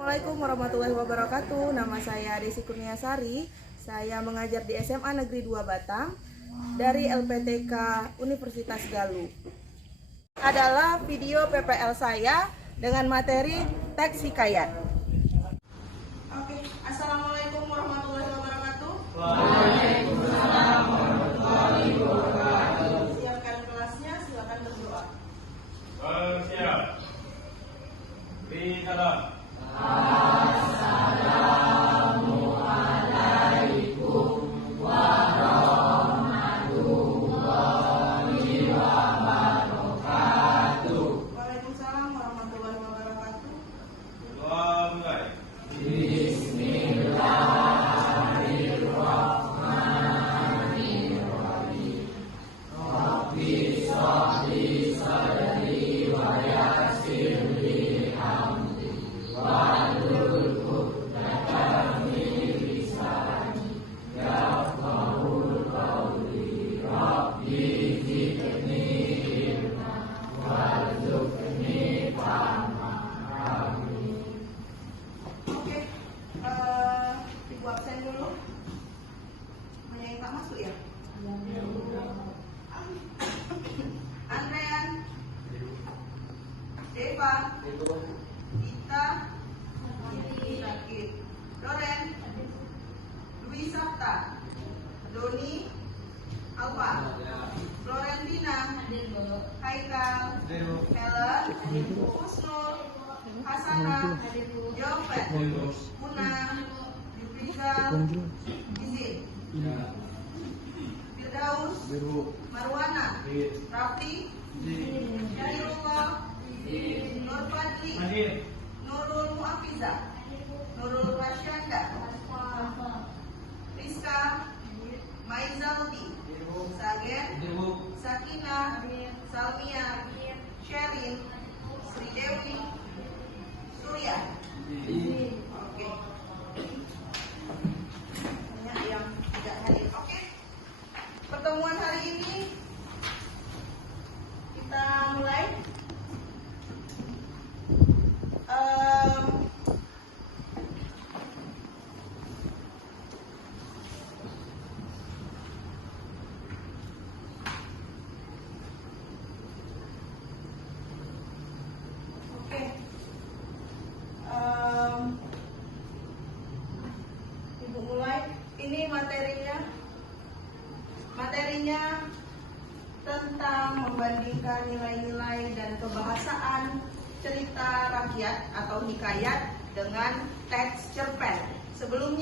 Assalamualaikum warahmatullahi wabarakatuh. Nama saya Desi Kurniasari. Saya mengajar di SMA Negeri 2 Batang dari LPTK Universitas Galuh. Adalah video PPL saya dengan materi teks hikayat. Oke, Assalamualaikum warahmatullahi wabarakatuh. Waalaikumsalam warahmatullahi wabarakatuh. Siapkan kelasnya, silakan berdoa. Siap. Di dalam. Waalaikumsalam warahmatullahi wabarakatuh. Doa mulai. Oke, Ibu absen dulu. Menyanyi tak masuk ya? Andrean, Deva, Dita, Sakit, Loren, Dwi Sabta, Doni, Alfa, Florentina, Haikal, Helen, Husnul, Hasanah, Jofet, Munang, Yufrizal, Izin, Firdaus, Marwana, Raffi, Syahirullah, Nur Fadli, Nurul Muafiza, Nurul Rasyanda, Rizka, Maizaldi, Sagen, Sakina, Salmia, Sherin, Sri Dewi, Surya. Oke. Banyak yang tidak hadir. Oke. Pertemuan hari ini kita mulai. Oke. Ibu mulai. Ini materinya. Materinya tentang membandingkan nilai-nilai dan kebahasaan cerita rakyat atau hikayat dengan teks cerpen. Sebelum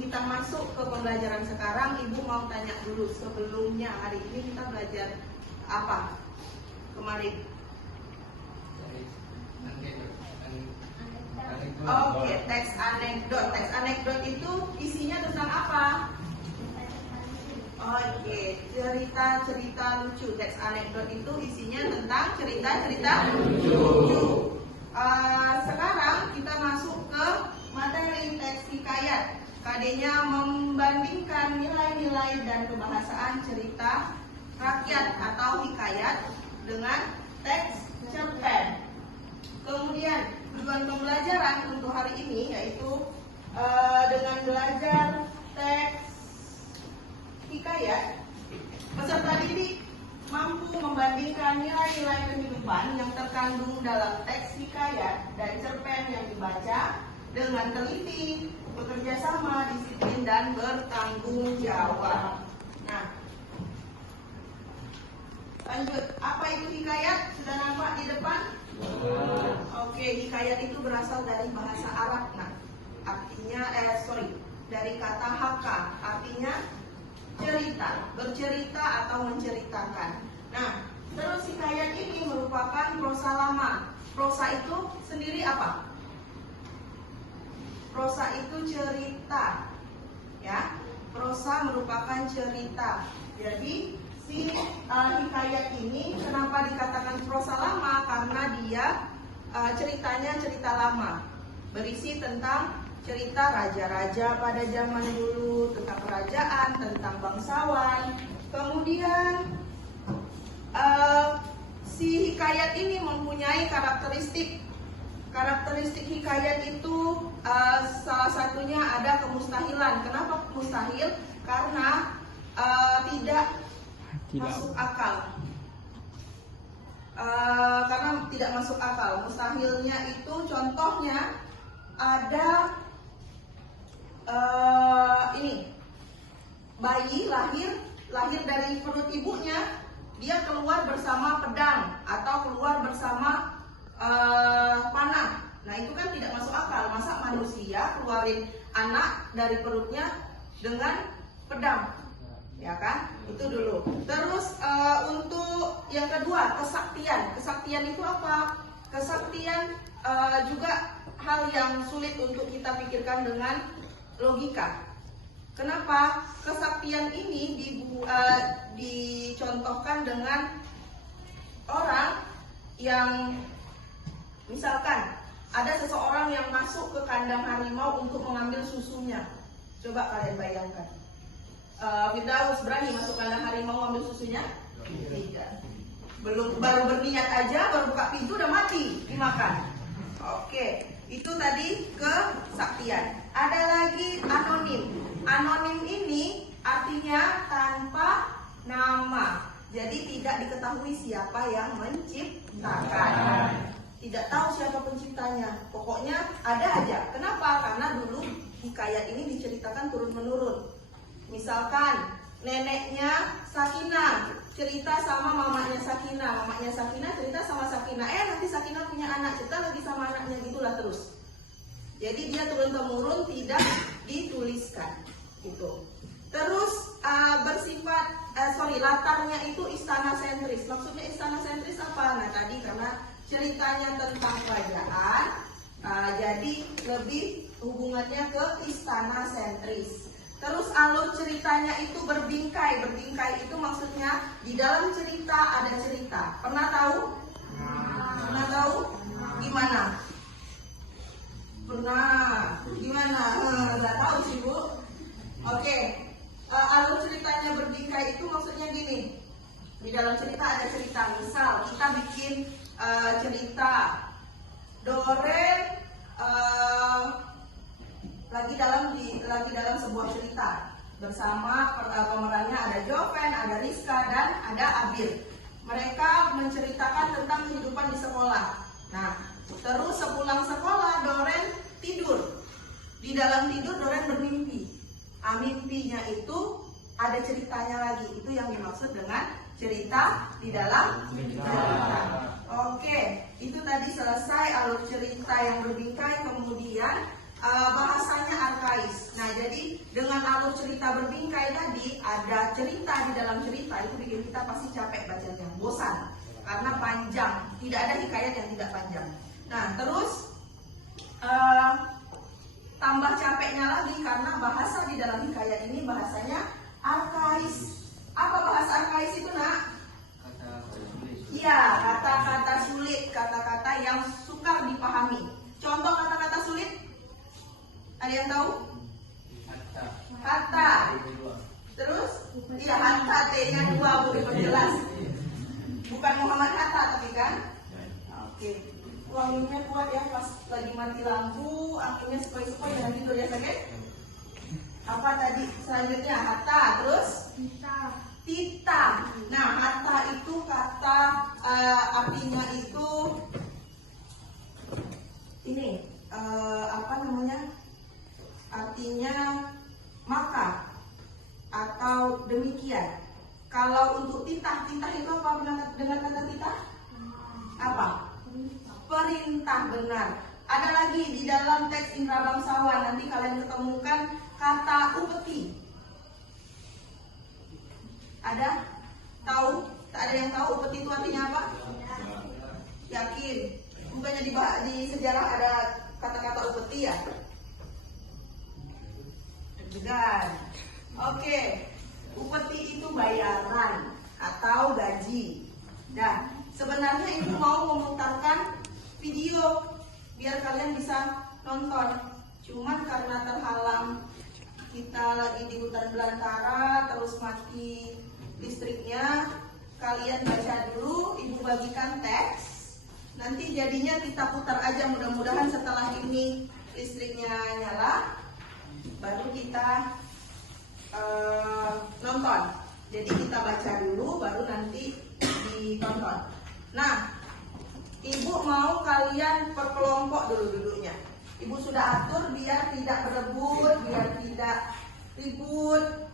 kita masuk ke pembelajaran sekarang, Ibu mau tanya dulu sebelumnya hari ini kita belajar apa kemarin? Oke, teks anekdot. Teks anekdot itu isinya tentang apa? Oke, cerita-cerita lucu. Teks anekdot itu isinya tentang cerita-cerita lucu. Sekarang kita masuk ke materi teks hikayat. KD-nya membandingkan nilai-nilai dan kebahasaan cerita rakyat atau hikayat dengan teks cerpen. Kemudian tujuan pembelajaran untuk hari ini yaitu dengan belajar teks hikayat, peserta didik mampu membandingkan nilai-nilai kehidupan yang terkandung dalam teks hikayat dan cerpen yang dibaca dengan teliti, bekerja sama, disiplin, dan bertanggung jawab. Nah, lanjut. Apa itu hikayat? Sudah nampak di depan? Oke, hikayat itu berasal dari bahasa Arab. Nah, artinya dari kata haka, artinya cerita, bercerita atau menceritakan. Nah, terus hikayat ini merupakan prosa lama. Prosa itu sendiri apa? Prosa itu cerita, ya. Prosa merupakan cerita. Jadi si hikayat ini kenapa dikatakan prosa lama? Karena dia ceritanya cerita lama, berisi tentang cerita raja-raja pada zaman dulu, tentang kerajaan, tentang bangsawan. Kemudian si hikayat ini mempunyai karakteristik Karakteristik hikayat itu salah satunya ada kemustahilan. Kenapa mustahil? Karena tidak masuk akal. Karena tidak masuk akal. Mustahilnya itu contohnya ada ini, bayi lahir dari perut ibunya, dia keluar bersama pedang atau keluar bersama panah. Nah itu kan tidak masuk akal. Masa manusia keluarin anak dari perutnya dengan pedang, ya kan? Itu dulu. Terus untuk yang kedua, kesaktian itu apa? Kesaktian juga hal yang sulit untuk kita pikirkan dengan logika. Kenapa? Kesaktian ini dicontohkan dengan orang yang, misalkan ada seseorang yang masuk ke kandang harimau untuk mengambil susunya. Coba kalian bayangkan. Firdaus berani masuk kandang harimau mengambil susunya? Tidak. Baru berniat aja, baru buka pintu udah mati dimakan. Oke, itu tadi kesaktian. Ada lagi anonim. Anonim ini artinya tanpa nama. Jadi tidak diketahui siapa yang menciptakan. Tidak tahu siapa penciptanya. Pokoknya ada aja. Kenapa? Karena dulu hikayat ini diceritakan turun-menurun. Misalkan neneknya Sakinah cerita sama mamanya Sakinah, mamanya Sakinah cerita sama Sakinah. Nanti Sakinah punya anak, cerita lagi sama anaknya, gitulah terus. Jadi dia turun-temurun, tidak dituliskan. Gitu. Terus latarnya itu istana sentris. Maksudnya istana sentris apa? Nah tadi karena ceritanya tentang kerajaan, jadi lebih hubungannya ke istana sentris. Terus alur ceritanya itu berbingkai. Berbingkai itu maksudnya di dalam cerita ada cerita. Pernah tahu? Pernah tahu? Gimana? Pernah? Gimana? Nggak tahu sih Bu. Oke. Alur ceritanya berbingkai itu maksudnya gini. Di dalam cerita ada cerita. Misal kita bikin cerita Doren lagi dalam sebuah cerita bersama pemerannya ada Joven, ada Rizka, dan ada Abir. Mereka menceritakan tentang kehidupan di sekolah. Nah, terus sepulang sekolah Doren tidur. Di dalam tidur Doren bermimpi. Mimpinya itu ada ceritanya lagi. Itu yang dimaksud dengan cerita di dalam cerita. Oke, itu tadi selesai alur cerita yang berbingkai. Kemudian bahasanya arkais. Nah, jadi dengan alur cerita berbingkai tadi, ada cerita di dalam cerita, itu bikin kita pasti capek bacanya, bosan karena panjang. Tidak ada hikayat yang tidak panjang. Nah, terus tambah capeknya lagi karena bahasa di dalam hikayat ini bahasanya arkais. Apa bahasa arkais itu, Nak? Iya, kata-kata sulit, kata-kata yang sukar dipahami. Contoh kata-kata sulit? Ada yang tahu? Hatta. Terus? Iya, Hatta, T-nya 2, boleh perjelas. Bukan Muhammad Hatta tapi kan? Oke. Wanginya kuat ya, pas lagi mati lampu, akhirnya sepoi-sepoi jangan tidur ya, sakit? Apa tadi selanjutnya? Hatta, terus? Tita. Nah, hatta itu kata artinya itu ini apa namanya? Artinya maka atau demikian. Kalau untuk titah itu apa dengan kata titah? Apa? Perintah, benar. Ada lagi di dalam teks Indra Bangsawan, nanti kalian ketemukan kata upeti. Ada? Tahu? Tak ada yang tahu upeti itu artinya apa? Yakin? Bukannya di sejarah ada kata-kata upeti ya? Deg-degan. Oke. Upeti itu bayaran atau gaji. Dan sebenarnya itu mau memutarkan video biar kalian bisa nonton. Cuman karena terhalang, kita lagi di hutan belantara, terus mati listriknya, kalian baca dulu, ibu bagikan teks, Nanti jadinya kita putar aja, mudah-mudahan setelah ini listriknya nyala, baru kita nonton. Jadi kita baca dulu, baru nanti ditonton. Nah, Ibu mau kalian per kelompok dulu duduknya. Ibu sudah atur biar tidak berebut, biar tidak ribut.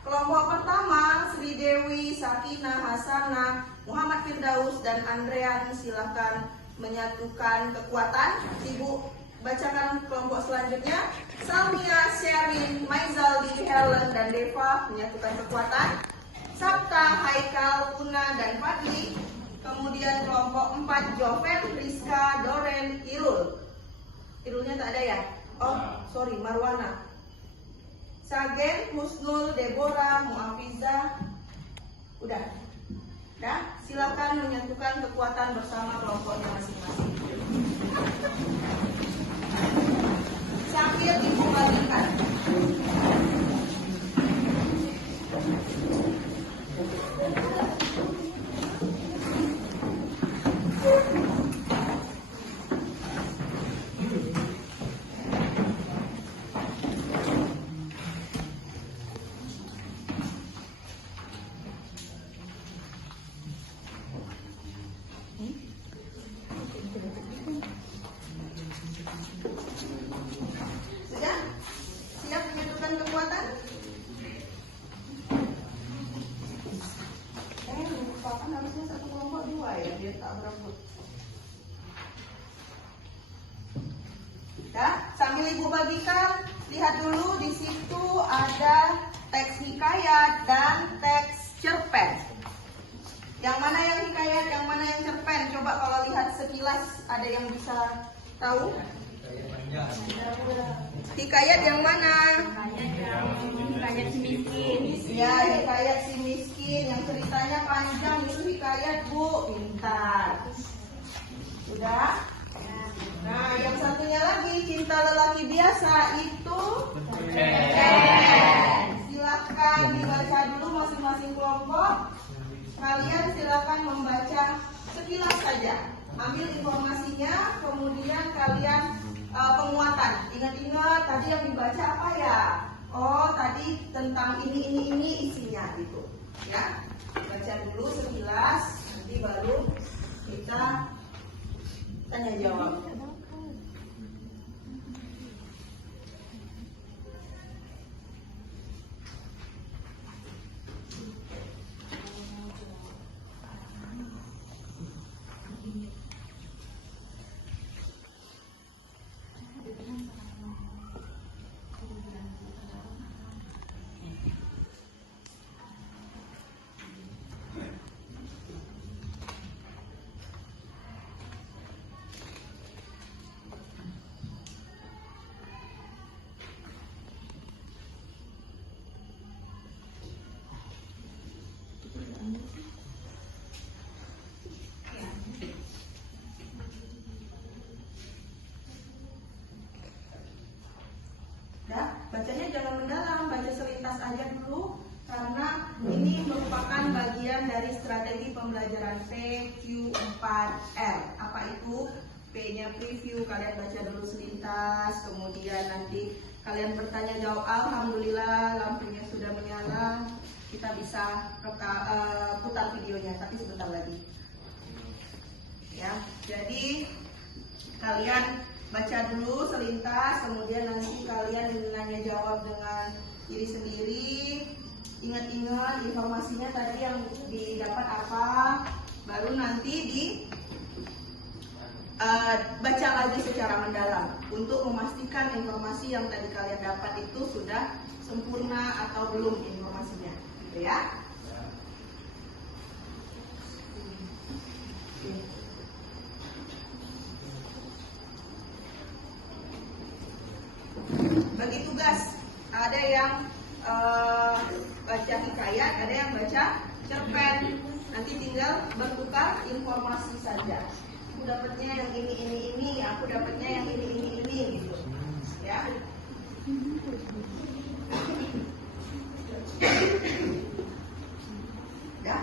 Kelompok pertama, Sri Dewi, Sakinah, Hasanah, Muhammad Firdaus, dan Andrean, silakan menyatukan kekuatan. Ibu bacakan kelompok selanjutnya. Salmia, Sherin, Maizaldi, Helen, dan Deva menyatukan kekuatan. Sabta, Haikal, Una, dan Fadli. Kemudian kelompok 4, Joven, Rizka, Doren, Irul. Irulnya tak ada ya? Oh, sorry, Marwana. Sagen, Husnul, Deborah, Muafiza. Udah. Dah, silakan menyatukan kekuatan bersama kelompoknya masing-masing. Sambil Ibu bagikan. Sudah? Siap menyatukan kekuatan? Lupakan harusnya satu kelompok 2 ya, biar tak berebut. Ya, sambil Ibu bagikan, lihat dulu di situ ada teks hikayat dan teks cerpen. Yang mana yang hikayat, yang mana yang cerpen? Coba kalau lihat sekilas, ada yang bisa tahu? Hikayat yang mana? Hikayat si miskin. Ya, hikayat si miskin yang ceritanya panjang itu hikayat, Bu. Pintar. Sudah? Nah, yang satunya lagi, Cinta Lelaki Biasa itu silakan dibaca dulu masing-masing kelompok. Kalian silakan membaca sekilas saja. Ambil informasinya, kemudian kalian penguatan. Ingat-ingat tadi yang dibaca apa ya? Oh, tadi tentang ini isinya gitu. Ya. Baca dulu sekilas, nanti baru kita tanya jawab. Bacanya jangan mendalam, baca selintas aja dulu, karena ini merupakan bagian dari strategi pembelajaran PQ4R. Apa itu? P-nya preview, kalian baca dulu selintas, kemudian nanti kalian bertanya jawab. Alhamdulillah lampunya sudah menyala, kita bisa putar videonya, tapi sebentar lagi. Ya, jadi kalian baca dulu selintas, kemudian nanti kalian nanya jawab dengan diri sendiri. Ingat-ingat informasinya tadi yang didapat apa, baru nanti baca lagi secara mendalam untuk memastikan informasi yang tadi kalian dapat itu sudah sempurna atau belum informasinya, gitu ya. Bagi tugas, ada yang baca hikayat, ada yang baca cerpen. Nanti tinggal bertukar informasi saja. Aku dapatnya yang ini, aku dapatnya yang ini gitu. Ya. Ya.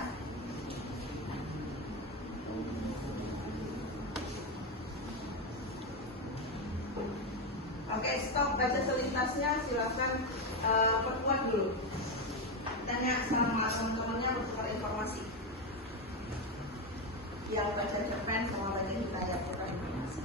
Oke, stop baca selintasnya, silakan perkuat dulu. Tanya sama teman-temannya bertukar informasi. Yang baca cerpen sama baca hikayat tukar informasi.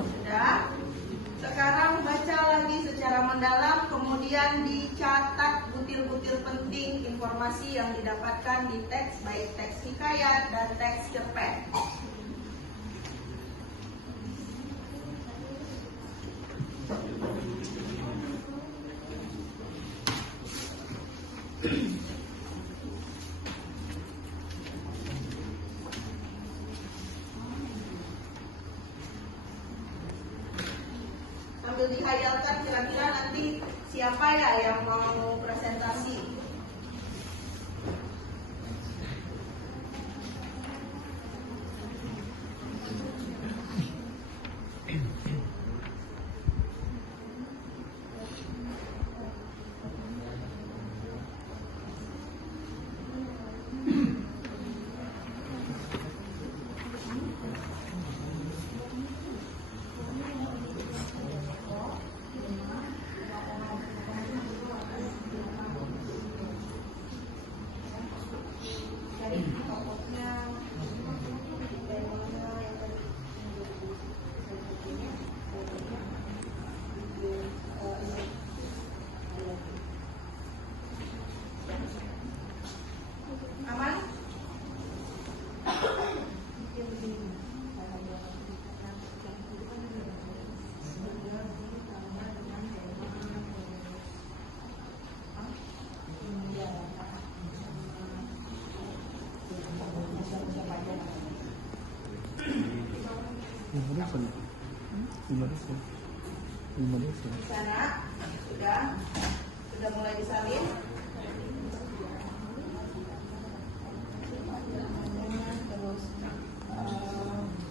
Sudah. Sekarang baca lagi secara mendalam, kemudian dicatat butir-butir penting informasi yang didapatkan di teks, baik teks hikayat dan teks cerpen. Sambil dihayalkan kira-kira nanti siapa ya yang mau presentasi? Aman? Di sana sudah mulai disalin. Terus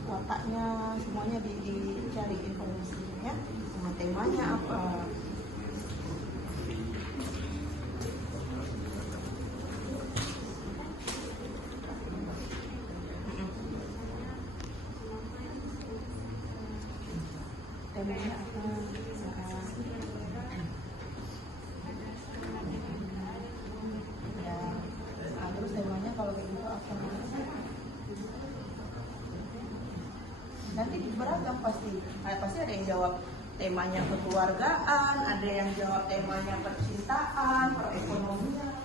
wataknya semuanya dicari informasinya, sama temanya apa. Temanya apa? Terus temanya kalau kayak gitu apa? Nanti beragam pasti. Pasti ada yang jawab temanya kekeluargaan, ada yang jawab temanya percintaan, perekonomian.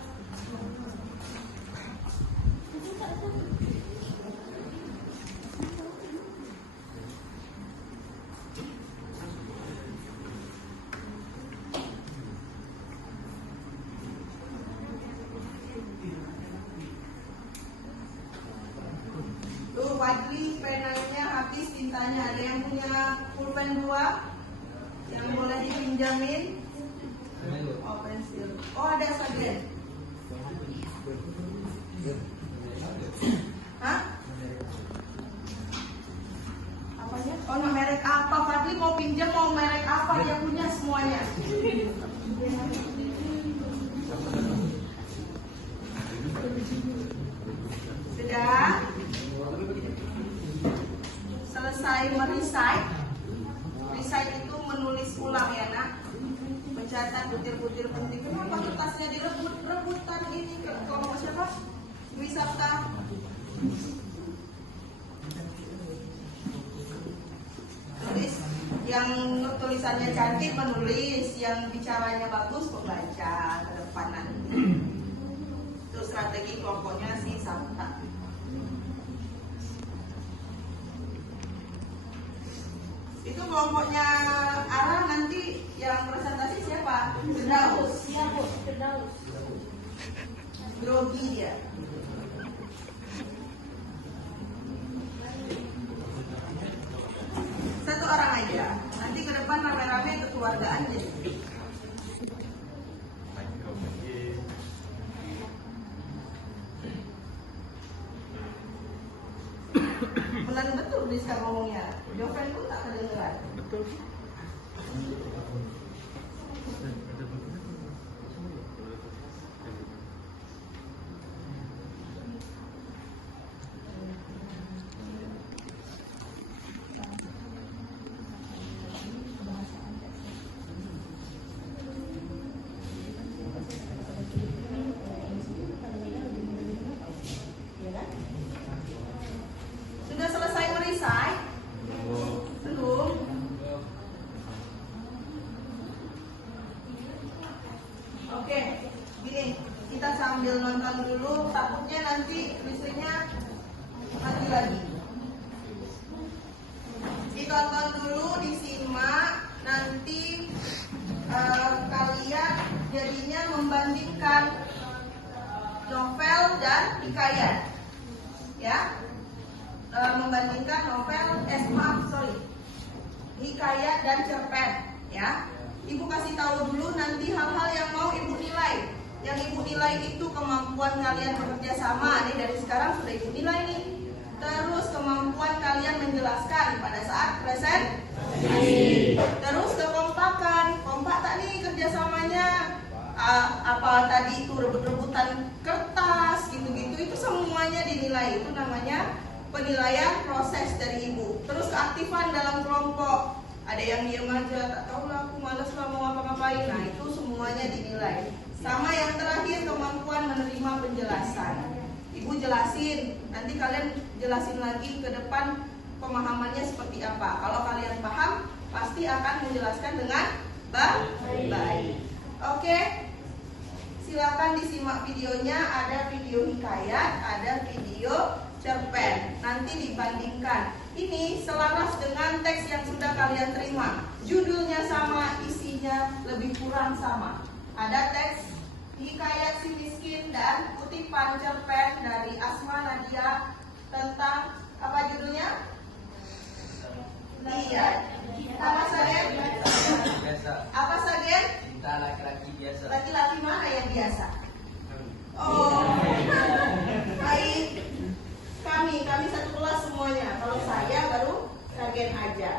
Tuh Fadli penanya habis, tintanya. Ada yang punya pulpen 2 yang boleh dipinjamin? Oh, pensil. Oh, ada sagen. Hah? Apanya? Oh, no, merek apa? Fadli mau pinjam, mau merek apa? Dia punya semuanya. Sudah? Selesai merecite. Recite itu menulis ulang ya nak. Mencatat butir-butir penting. Kenapa kertasnya direbut? Rebutan ini kalau siapa? Wisata. Tulis yang tulisannya cantik menulis, yang bicaranya bagus membaca ke depan nanti. Itu strategi kelompoknya si Sabta. Itu kelompoknya Ara nanti yang presentasi siapa? Firdaus. Iya Bu, Firdaus. Grogi dia. Satu orang aja. Nanti ke depan rame-rame kekeluargaan jadi. Pelan betul bisa ngomongnya. Joven pun tak kedengeran. Betul. sambil nonton dulu, takutnya nanti listriknya mati lagi. Ditonton dulu, disimak, nanti kalian jadinya membandingkan novel dan hikayat, ya, membandingkan novel, hikayat dan cerpen, ya. Ibu kasih tahu dulu nanti hal-hal yang mau ibu nilai. Yang ibu nilai itu kemampuan kalian bekerja sama, nih dari sekarang sudah ibu nilai nih. Terus kemampuan kalian menjelaskan pada saat presentasi. Terus kekompakan, kompak tak nih kerjasamanya. Apa tadi itu rebut-rebutan kertas gitu-gitu, itu semuanya dinilai. Itu namanya penilaian proses dari ibu. Terus keaktifan dalam kelompok. Ada yang diam aja, tak tahu lah, aku malas lah mau ngapa-ngapain. Nah itu semuanya dinilai. Sama yang terakhir, kemampuan menerima penjelasan. Ibu jelasin, nanti kalian jelasin lagi ke depan pemahamannya seperti apa. Kalau kalian paham, pasti akan menjelaskan dengan baik. Oke, silakan disimak videonya. Ada video hikayat, ada video cerpen. Nanti dibandingkan. Ini selaras dengan teks yang sudah kalian terima. Judulnya sama, isinya lebih kurang sama. Ada teks hikayat si miskin dan kutipan cerpen dari Asma Nadia tentang apa judulnya? Iya. Apa Sagen? Apa Sagen? Cinta laki-laki biasa. Laki-laki mana yang biasa? Oh, baik. Kami satu kelas semuanya. Kalau saya baru Sagen aja.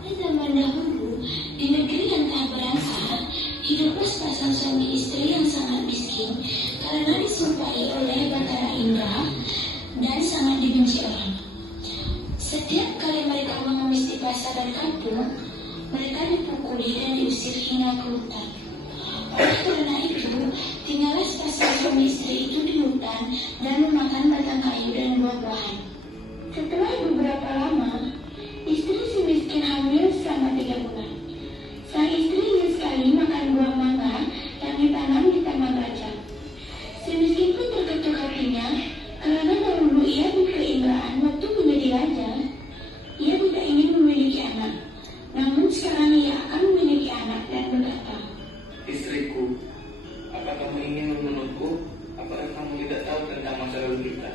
Pada zaman dahulu, di negeri yang tak berangsa, hiduplah sepasang suami istri yang sangat miskin karena disumpahi oleh Batara Indah dan sangat dibenci orang. Setiap kali mereka mengemis di pasar dan kampung, mereka dipukuli dan diusir hingga ke hutan. Oleh karena itu, tinggallah sepasang suami istri itu di hutan dan memakan batang kayu dan buah-buahan. Setelah beberapa lama, istri si miskin hamil selama 3 bulan. Sang istri ingin sekali makan buah mangga yang ditanam di taman raja. Si miskin pun terketuk hatinya karena dahulu ia berkeindahan waktu menjadi raja. Ia tidak ingin memiliki anak. Namun sekarang ia akan memiliki anak dan berkata, Istriku, apa kamu ingin membunuhku? Apakah kamu tidak tahu tentang masa lalu kita?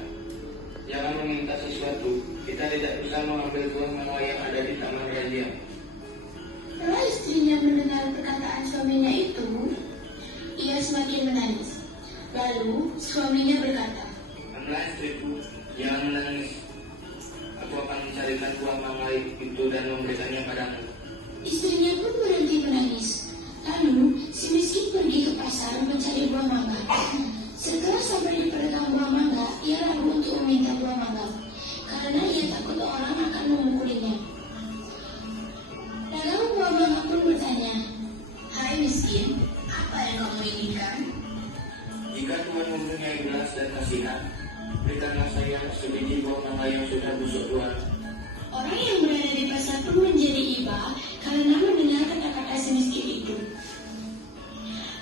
Jangan meminta sesuatu. Kita tidak bisa mengambil buah mangga yang ada di taman raja. setelah istrinya mendengar perkataan suaminya itu, ia semakin menangis. Lalu suaminya berkata, Anak istriku, jangan menangis. Aku akan mencarikan buah mangga itu dan memberikannya padamu. istrinya pun berhenti menangis. Lalu si miskin pergi ke pasar mencari buah mangga. Setelah sampai di pedagang buah mangga, ia ragu untuk meminta buah mangga karena ia takut orang akan memukulinya. Dagang buah mangga pun bertanya, Hai miskin, apa yang kamu inginkan? Jika Tuhan mempunyai belas dan kasihan, berikanlah saya sebiji buah mangga yang sudah busuk Tuhan. Orang yang berada di pasar pun menjadi iba karena mendengar kata-kata si miskin itu.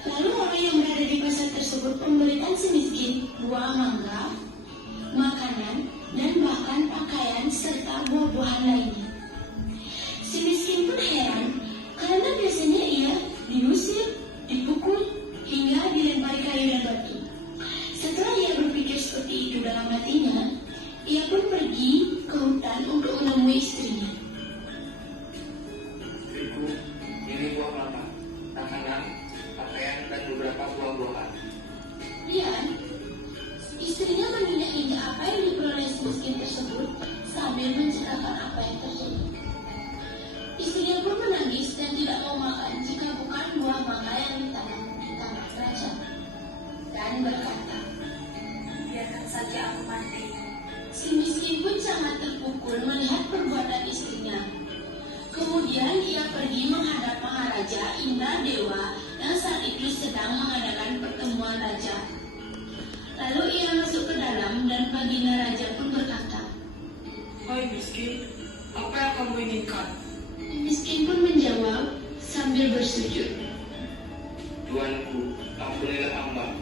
Lalu orang yang berada di pasar tersebut memberikan si miskin buah mangga, makanan, dan bahkan pakaian serta buah-buahan lainnya. Si miskin pun heran karena biasanya ia diusir, dipukul, hingga dilempari kayu dan batu. Setelah ia berpikir seperti itu dalam hatinya, ia pun pergi ke hutan untuk menemui istrinya. Istriku, ini buah mangga, makanan, pakaian, dan beberapa buah-buahan. Kemudian, istrinya mengingat-ingat apa yang diperoleh si miskin tersebut sambil menceritakan apa yang terjadi. Istrinya pun menangis dan tidak mau makan jika bukan buah mangga yang ditanam di taman raja. Dan berkata, biarkan saja aku mati. Si miskin pun sangat terpukul melihat perbuatan istrinya. Kemudian ia pergi menghadap Maharaja Indra Dewa yang saat itu sedang mengadakan pertemuan raja. Lalu ia masuk ke dalam dan baginda raja pun berkata, Hai miskin, apa yang kamu inginkan? Miskin pun menjawab, sambil bersujud. Tuanku, ampunilah hamba.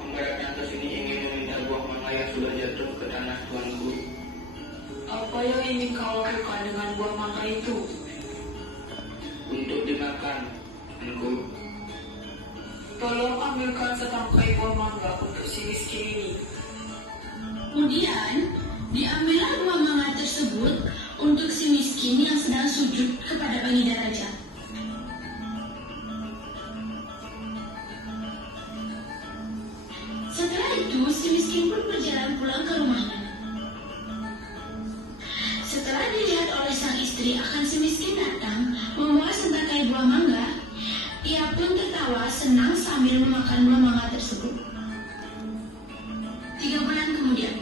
Hamba datang ke sini ingin meminta buah mangga yang sudah jatuh ke tanah tuanku. Apa yang ingin kau lakukan dengan buah mangga itu? Untuk dimakan, tuanku. Tolong ambilkan setangkai buah mangga untuk si miskin ini. Kemudian, diambillah buah mangga tersebut untuk si miskin yang sedang sujud kepada pengidap raja. Setelah itu, si miskin pun berjalan pulang ke rumahnya. Setelah dilihat oleh sang istri akan si miskin datang membawa setangkai buah mangga, ia pun tertawa senang sambil memakan buah mangga tersebut. 3 bulan kemudian,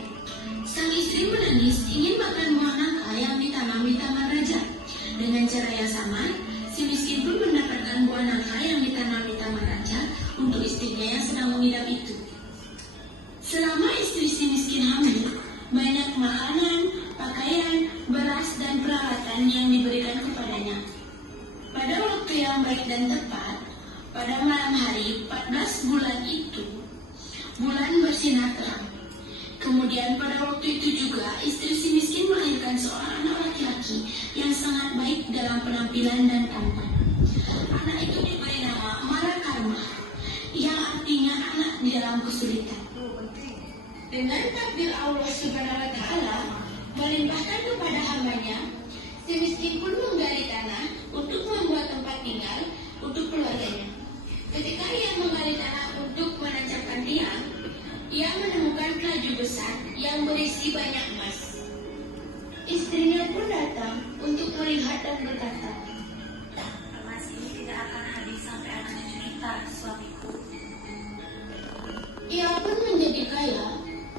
sang istri menangis ingin makan buah nangka yang ditanam di taman raja. Dengan cara yang sama, si miskin pun mendapatkan buah nangka yang ditanam di taman raja untuk istrinya yang sedang mengidap itu. Selama istri si miskin hamil, banyak makanan, pakaian, beras, dan peralatan yang diberikan kepadanya. Pada waktu yang baik dan tepat, pada malam hari 14 bulan itu, bulan bersinar terang. Kemudian pada waktu itu juga istri si miskin melahirkan seorang anak laki-laki yang sangat baik dalam penampilan dan tampan. Anak itu diberi nama Malakarma, yang artinya anak di dalam kesulitan. Dengan takdir Allah Subhanahu wa Ta'ala melimpahkan kepada hambanya, si miskin pun menggali tanah untuk membuat tempat tinggal untuk keluarganya. Ketika ia menggali tanah untuk menancapkan tiang, ia menemukan pelaju besar yang berisi banyak emas. Istrinya pun datang untuk melihat dan berkata, Emas ini tidak akan habis sampai anak cucu kita, suamiku. ia pun menjadi kaya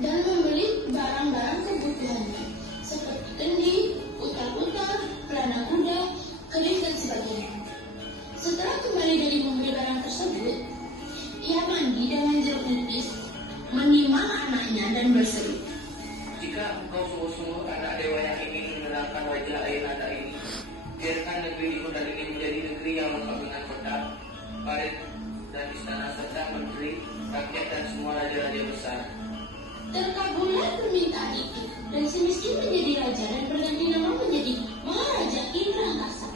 dan membeli barang-barang kebutuhannya seperti kendi, utar-utar, pelana kuda, keris dan sebagainya. Setelah kembali dari membeli barang tersebut, ia mandi dengan jeruk nipis, menimang anaknya dan berseru, Jika engkau sungguh-sungguh anak dewa yang ingin menerangkan wajah air mata ini, biarkan negeri di hutan ini menjadi negeri yang lengkap dengan kota, parit, dan istana serta menteri, rakyat dan semua raja-raja besar. terkabullah permintaan itu, dan si miskin menjadi raja dan berganti nama menjadi Maharaja Indrangkasa,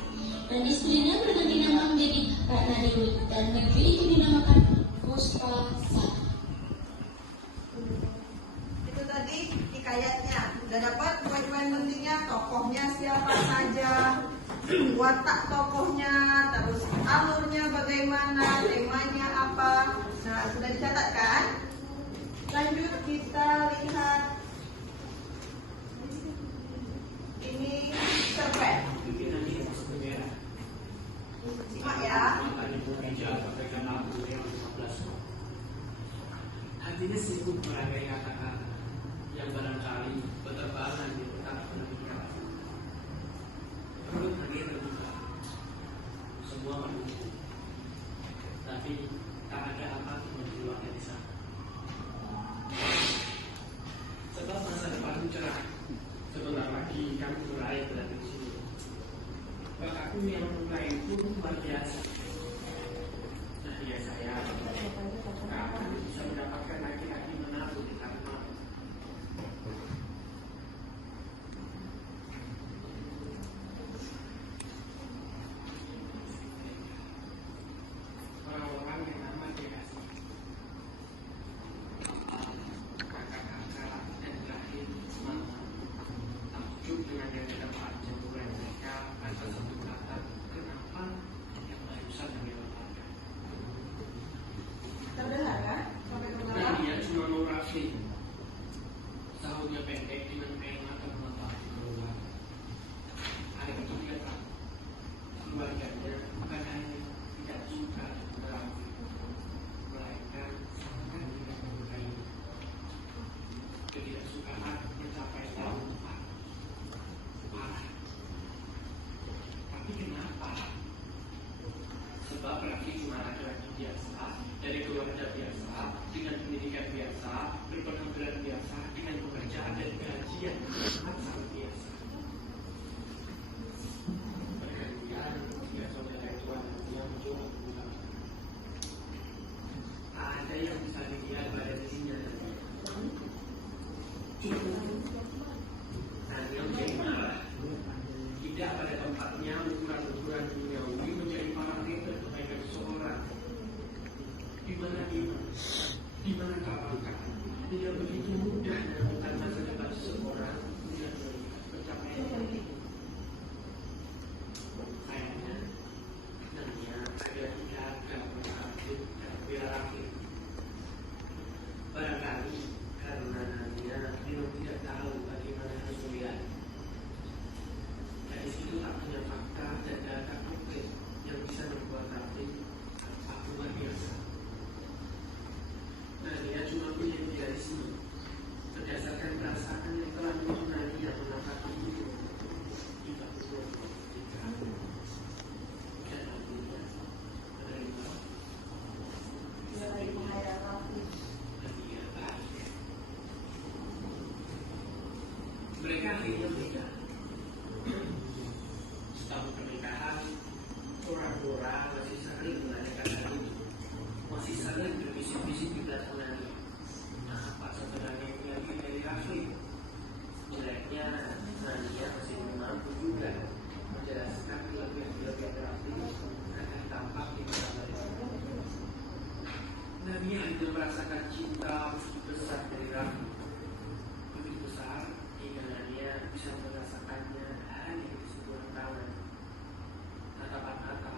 dan istrinya berganti nama menjadi Ratna Dewi, dan negeri itu dinamakan Puspasar. Itu tadi hikayatnya. Udah dapat poin-poin pentingnya, tokohnya siapa saja, watak tokohnya, terus alurnya bagaimana, temanya apa. Nah, sudah dicatat kan? Lanjut kita lihat ini cerpen. Simak ya. Artinya sibuk merangkai kata-kata yang barangkali berterbangan di otak pemikiran. Perut hanya terbuka, semua mendukung, tapi tak ada apa yang menjual dari sana. Sebab masa depan cerah, sebentar lagi kami mulai berada di sini. Bapakku yang mulai pun luar biasa. Nah, ya saya kapan bisa mendapatkan laki-laki menaruh di tanah. Orang-orang yang nama dikasih kakak-kakak dan terakhir mama takjub dengan yang dapat cemburan mereka atas satu kata kenapa yang barusan kami lakukan. Terdengar kan? Sampai ke bawah. Kemudian dapatnya ukuran-ukuran duniawi menjadi parameter kebaikan seseorang. Di mana apakah tidak begitu mudah menentukan masa depan seseorang dengan melihat pencapaian itu? Kayaknya namanya ada tiga Abdul dan Bilal. Barangkali karena dia memang tidak tahu bagaimana harus melihat. Dari situ tak punya fakta dan data konkret yang bisa membuat Raffi apa luar biasa. Nah, dia cuma punya idealisme berdasarkan perasaan yang telah mengenai yang menangkap itu. Kita perlu ketika dan akhirnya menerima Dari penghayal Raffi. dan dia bahagia. Mereka akhirnya menikah. Setahun pernikahan, orang-orang masih sering menanyakan hal itu, masih sering berbisik-bisik di belakang Nadia. Nah, apa sebenarnya yang diambil dari Raffi? Jeleknya, Nadia masih mampu juga menjelaskan kelebihan-kelebihan Raffi agar tampak di mata mereka. Nadia hanya merasakan cinta begitu besar dari Raffi, begitu besar hingga Nadia bisa merasakannya hanya di sebuah tangan, tatapan mata,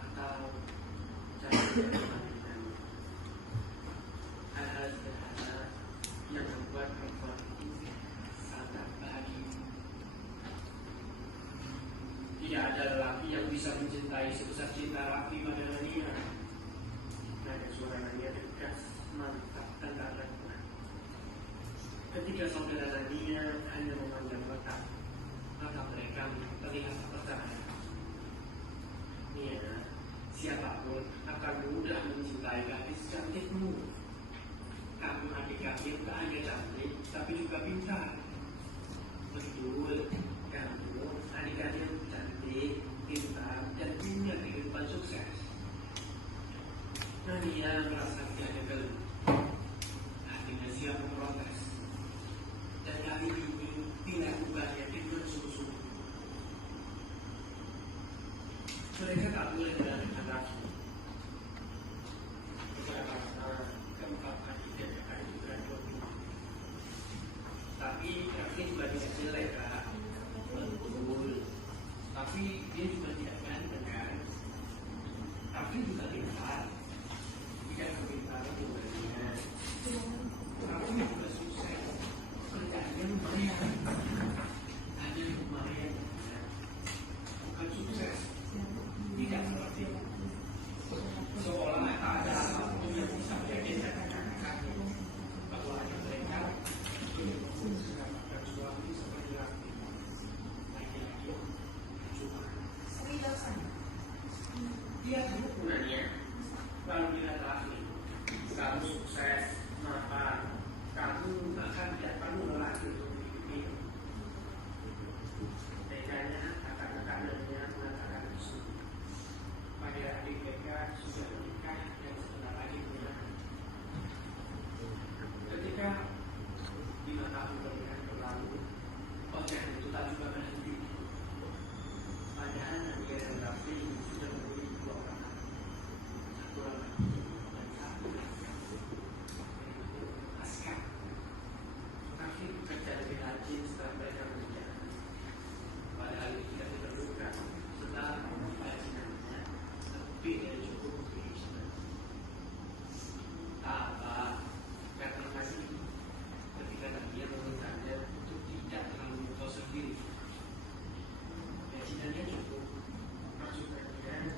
atau cara berpandang. Hal-hal sederhana yang membuat perempuan itu sangat bahagia. Tidak ada lelaki yang bisa mencintai sebesar cinta Raffi pada Nadia. Nada suara Nadia tegas, mantap, dan tak ragukan. Ketika saudara Nadia hanya memandang mata mereka terlihat percaya. Nia, siapapun akan mudah mencintai gadis cantikmu. Kamu adik-adik tak hanya cantik, tapi juga pintar. Betul, kamu adik-adik cantik, pintar, dan punya kehidupan sukses. Nadia merasa tidak ada gelu. Hatinya siap memprotes. Dan kali ini dilakukannya dengan sungguh-sungguh. Mereka tak boleh berani lagi. Karena keempat adik akan juga dua. Tapi Raffi juga tidak jelek kan? Betul. Tapi dia juga tidak ganteng kan? Raffi juga pintar. Tidak kepintaran juga dia. Raffi juga sukses. Pekerjaannya lumayan. Hanya lumayan. Bukan sukses. Tidak seperti itu. Seolah tak ada apapun yang bisa menjadikan kaki bahwa hanya mereka yang mendapatkan suami seperti Raffi. Lagi-lagi cuma Seriusan. dia hubungannya lalu lihat Raffi. Kamu sukses, mapan, kamu akan tidak perlu lelaki untuk hidup ini. Teganya kakak-kakaknya mengatakan itu. Pada adik mereka sudah menikah dan sebentar lagi punya anak. Ketika 5 tahun pernikahan berlalu, ocehan itu tak juga berhenti. Padahal Nadia dan Raffi sudah memiliki 2 orang anak. Satu lagi dan satu laki. Aska. Raffi bekerja lebih rajin setelah mereka menikah. Padahal itu tidak diperlukan setelah rajinannya lebih dari cukup untuk hidup. Apa? Karena masih ketika Nadia memintanya untuk tidak terlalu mentos sendiri. Gajiannya cukup. Maksudnya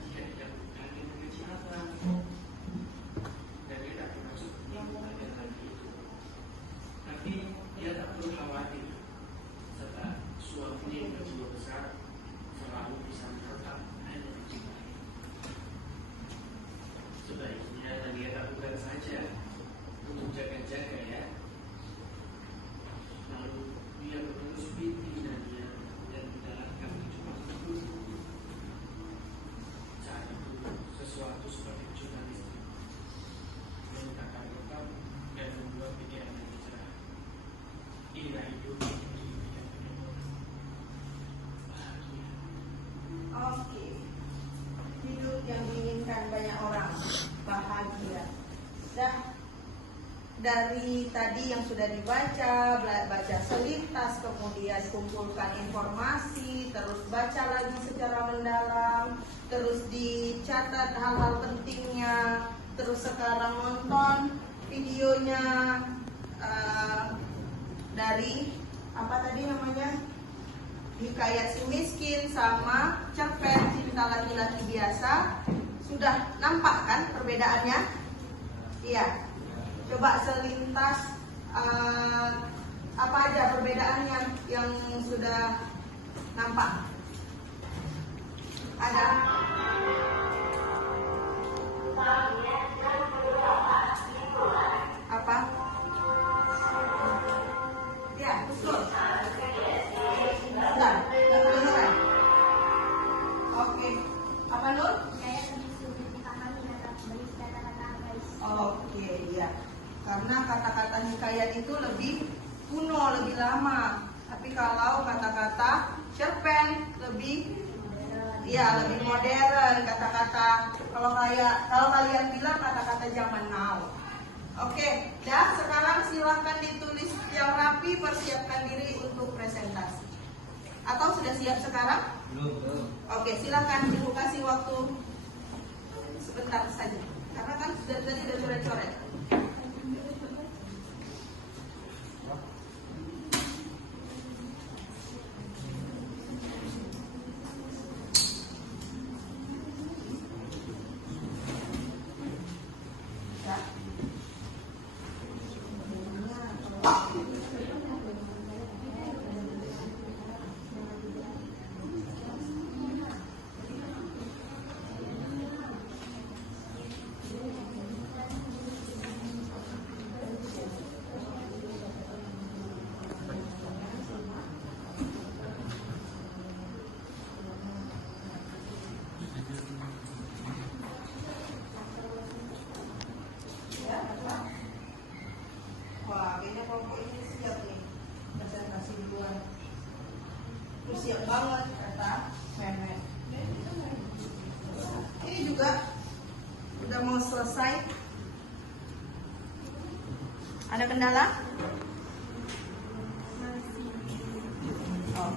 jika tidak bukan dengan gaji apa? Dan dia tak termasuk bagian lagi itu. Tapi dia tak perlu khawatir serta suaminya yang berjiwa besar selalu bisa menangkap hanya mencintai. Sebaiknya Nadia lakukan saja untuk jaga-jaga ya. Lalu dia mengelus pipi Nadia dan menjalankan kehidupan itu. Saat itu sesuatu seperti jurnalistik mengungkapkan rekam dan membuat pikiran yang cerah. Inilah hidup yang bahagia. Oke. Hidup yang diinginkan banyak orang, bahagia. Dari tadi yang sudah dibaca, baca selintas, kemudian kumpulkan informasi, terus baca lagi secara mendalam, terus dicatat hal-hal pentingnya, terus sekarang nonton videonya dari apa tadi namanya, Hikayat Si Miskin sama Cerpen Cinta Laki-Laki Biasa. Sudah nampak kan perbedaannya? Iya. Coba selintas apa aja perbedaannya yang sudah nampak? Ada? Apa? Ya, betul. Enggak kedengeran. Oke. Apa Nur? Oke, ya. Karena kata-kata hikayat itu lebih kuno, lebih lama. Tapi kalau kata-kata cerpen lebih lebih modern kata-kata. Kalau kalian bilang kata-kata zaman now. Oke, dan sekarang silahkan ditulis yang rapi, persiapkan diri untuk presentasi. Atau sudah siap sekarang? Belum. Oke, silahkan Ibu kasih waktu sebentar saja. Karena kan tadi sudah coret-coret. Wah, kayaknya kelompok ini siap nih presentasi duluan. Siap banget kata Mehmet. Ini juga udah mau selesai. Ada kendala? Oh.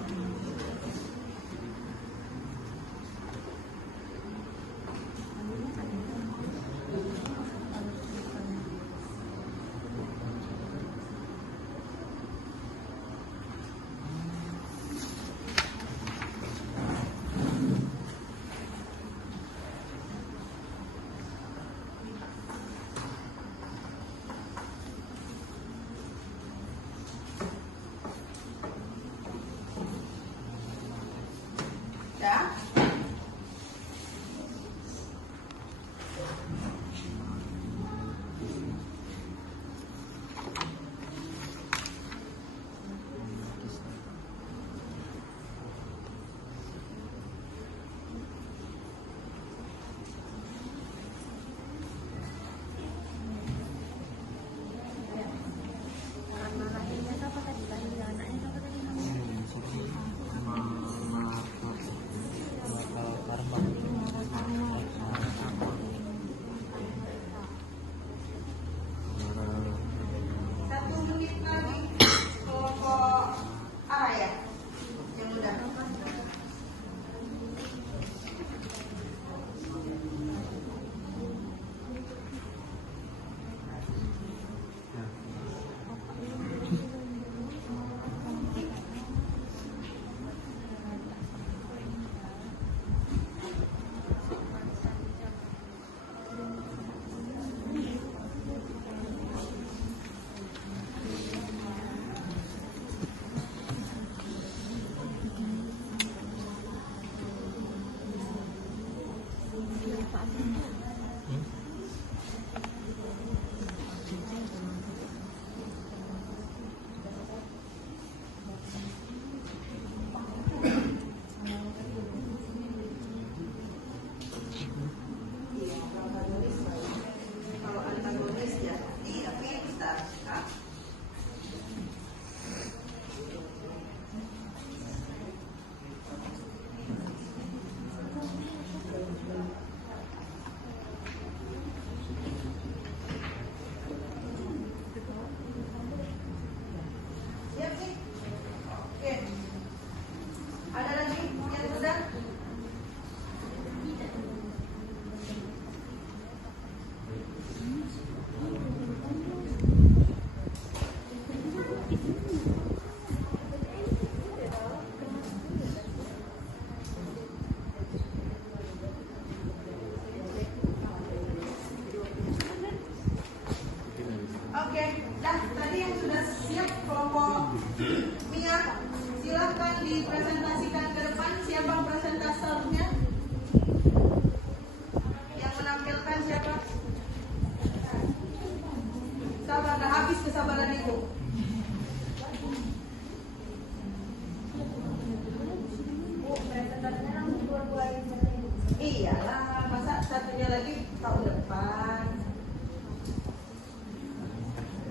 Iyalah, masa satunya lagi tahun depan.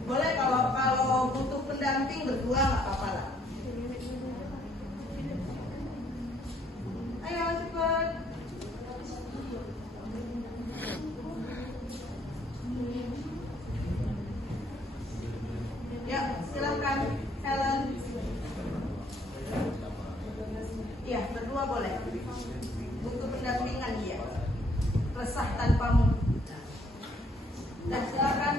Boleh kalau butuh pendamping berdua nggak apa-apa lah. Ayo cepat. Ya, silakan Helen. Ya, berdua boleh. Butuh pendampingan dia. Resah tanpamu. Nah, silakan.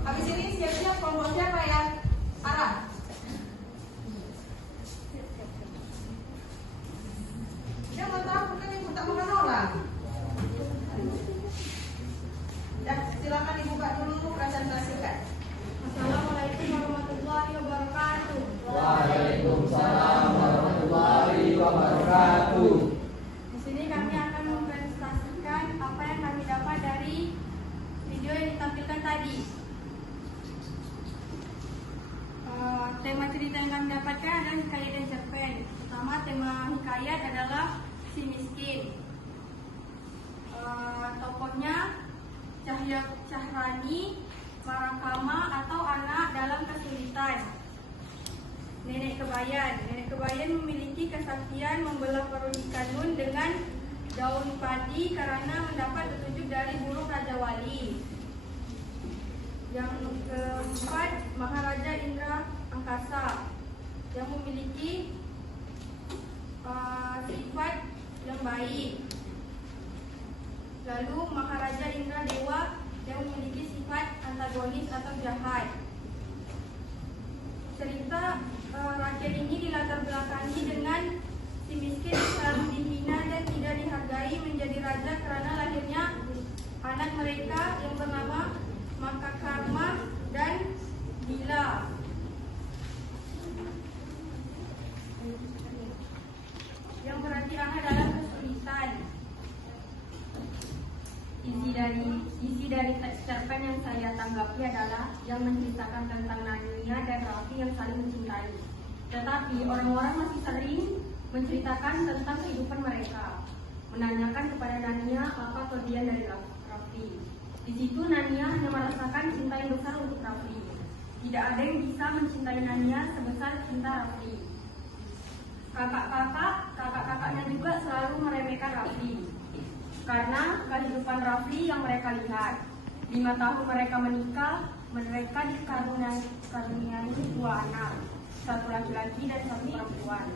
Habis ini siap-siap kelompok siapa ya? Arah. Jangan takut, kan ibu tak makan orang. Ya, silakan dibuka dulu presentasikan. Assalamualaikum warahmatullahi wabarakatuh. Waalaikumsalam warahmatullahi wabarakatuh. Di sini kami akan mempresentasikan apa yang kami dapat dari video yang ditampilkan tadi. Tema cerita yang kami dapatkan adalah hikayat dan cerpen. Pertama, tema hikayat adalah si miskin. Tokohnya Cahyani Marakama atau anak dalam kesulitan. Nenek Kebayan. Nenek Kebayan memiliki kesaktian membelah perut ikan nun dengan daun padi karena mendapat petunjuk dari burung Raja Wali. Yang keempat, Maharaja Indra Angkasa yang memiliki sifat yang baik. Lalu Maharaja Indra Dewa yang memiliki sifat antagonis atau jahat. Cerita rakyat ini dilatar belakangi dengan si miskin selalu dihina dan tidak dihargai menjadi raja karena lahirnya anak mereka yang bernama Makakarma dan Bila. Yang berarti anak dalam kesulitan. Isi dari teks cerpen yang saya tanggapi adalah yang menceritakan tentang Nania dan Raffi yang saling mencintai. Tetapi orang-orang masih sering menceritakan tentang kehidupan mereka, menanyakan kepada Nania apa kelebihan dari Raffi. Di situ Nania hanya merasakan cinta yang besar untuk Raffi. Tidak ada yang bisa mencintai Nania sebesar cinta Raffi. Kakak-kakaknya juga selalu meremehkan Raffi karena kehidupan Raffi yang mereka lihat. 5 tahun mereka menikah, mereka dikaruniai 2 anak, 1 laki-laki dan 1 perempuan.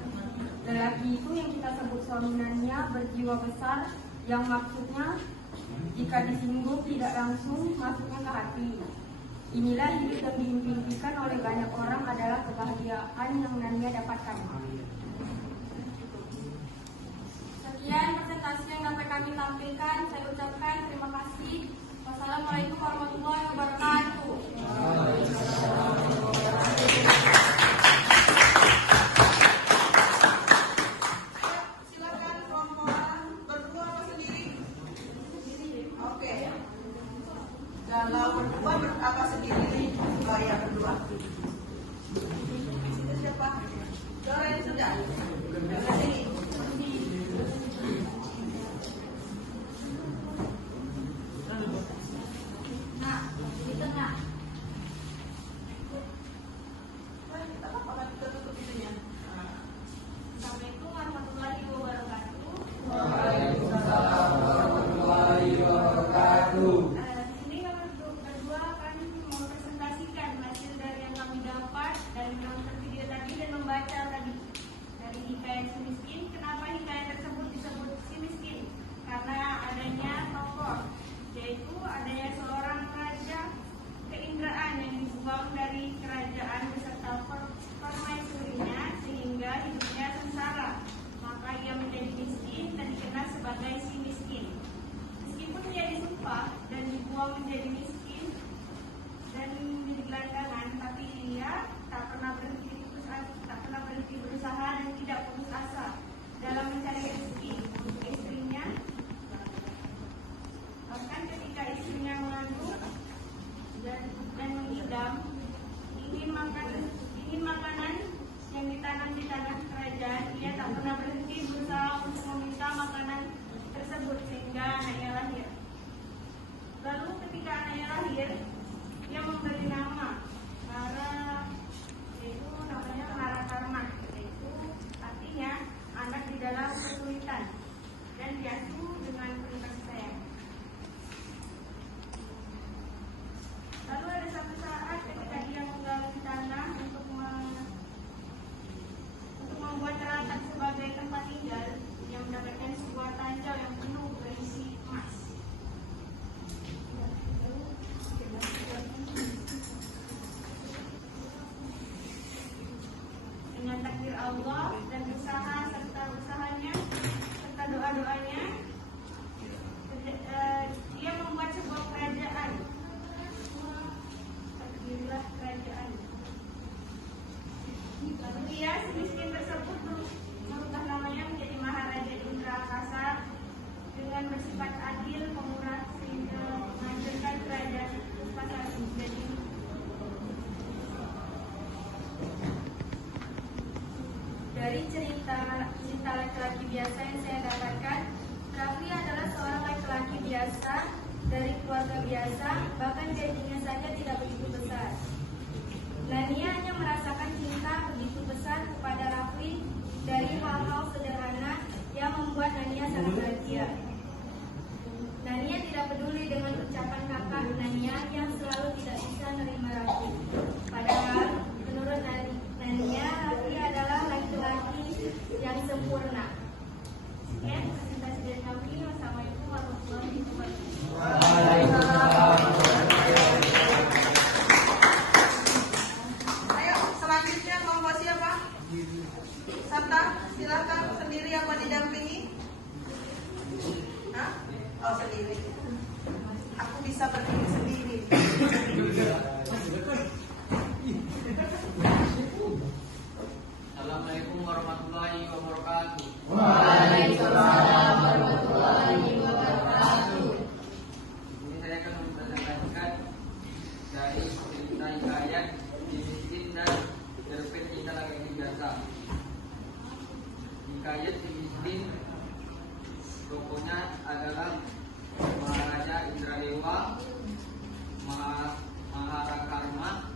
Lelaki itu yang kita sebut suami Nania berjiwa besar, yang maksudnya jika disinggung tidak langsung masuknya ke hati. Inilah hidup yang diimpikan oleh banyak orang adalah kebahagiaan yang Nania dapatkan. Sekian presentasi yang dapat kami tampilkan. Saya ucapkan terima kasih. Wassalamualaikum warahmatullahi wabarakatuh. Silakan kelompok berdua apa sendiri? Oke. Kalau berdua apa sendiri? Ya berdua. Itu siapa? Doren sudah. Dari sini. Nah, tersebut sehingga anaknya lahir. Lalu ketika anaknya lahir, ia memberi nama Mara, yaitu namanya Mara Karma, yaitu artinya anak di dalam kesulitan dan diasuh dengan penuh kasih sayang. Lalu ada satu saat ketika dia menggali tanah untuk membuat telapak sebagai tempat tinggal, dia mendapatkan sebuah tanjau yang penuh berisi emas. Dengan takdir Allah dan usaha serta usahanya serta doa-doanya, dia membuat sebuah kerajaan. Takdirlah kerajaan. Lalu dia, si miskin tersebut, merubah namanya menjadi Maharaja Indra Akasa dengan bersifat adil, pemurah, sehingga menghancurkan kerajaan Puspasari. Jadi dari cerita laki-laki biasa yang saya dapatkan, Rafli adalah seorang laki-laki biasa dari keluarga biasa, bahkan gajinya saja tidak begitu besar. Nania hanya merasakan cinta begitu besar kepada Rafli dari hal-hal sederhana yang membuat Nania sangat bahagia. Nania tidak peduli dengan ucapan kakak Nania yang selalu tidak bisa menerima Rafli. Padahal menurut Nania, Rafli adalah laki-laki yang sempurna. Sekian presentasi dari kami. Wassalamualaikum warahmatullahi wabarakatuh. Ayo, selanjutnya kelompok siapa? Sabta, silakan sendiri apa didampingi? Hah? Oh, sendiri. Aku bisa berdiri sendiri. Assalamualaikum warahmatullahi wabarakatuh. Waalaikumsalam warahmatullahi wabarakatuh. Ini saya akan mempresentasikan dari cerita hikayat si miskin dan cerpen kita lagi biasa. Hikayat si miskin tokohnya adalah Maharaja Indradewa, Maharakarma,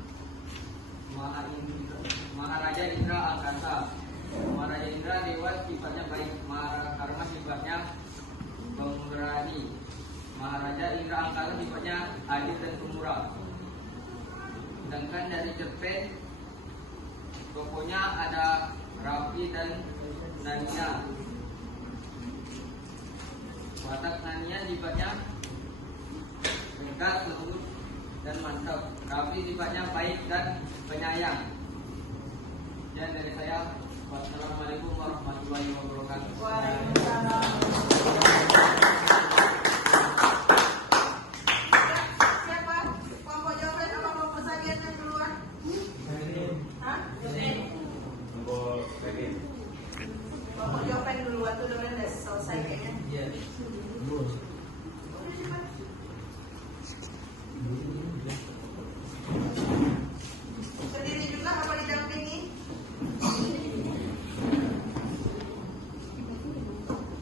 Maharaja Indra Akasa. Maharaja Indra Dewa sifatnya baik, Maharakarma sifatnya pemberani, Maharaja Indra Akasa sifatnya adil dan pemurah. Sedangkan dari cerpen tokohnya ada Rafli dan Nania. Watak Nania sifatnya megah, lembut dan mantap. Rafli sifatnya baik dan penyayang. Dan dari saya, wassalamualaikum warahmatullahi wabarakatuh. Waalaikumsalam. Siapa? Kelompok jawaban apa kelompok sajian yang duluan? Hah? Kelompok jawaban duluan tuh udah selesai kayaknya. Iya. Sendiri juga apa didampingi?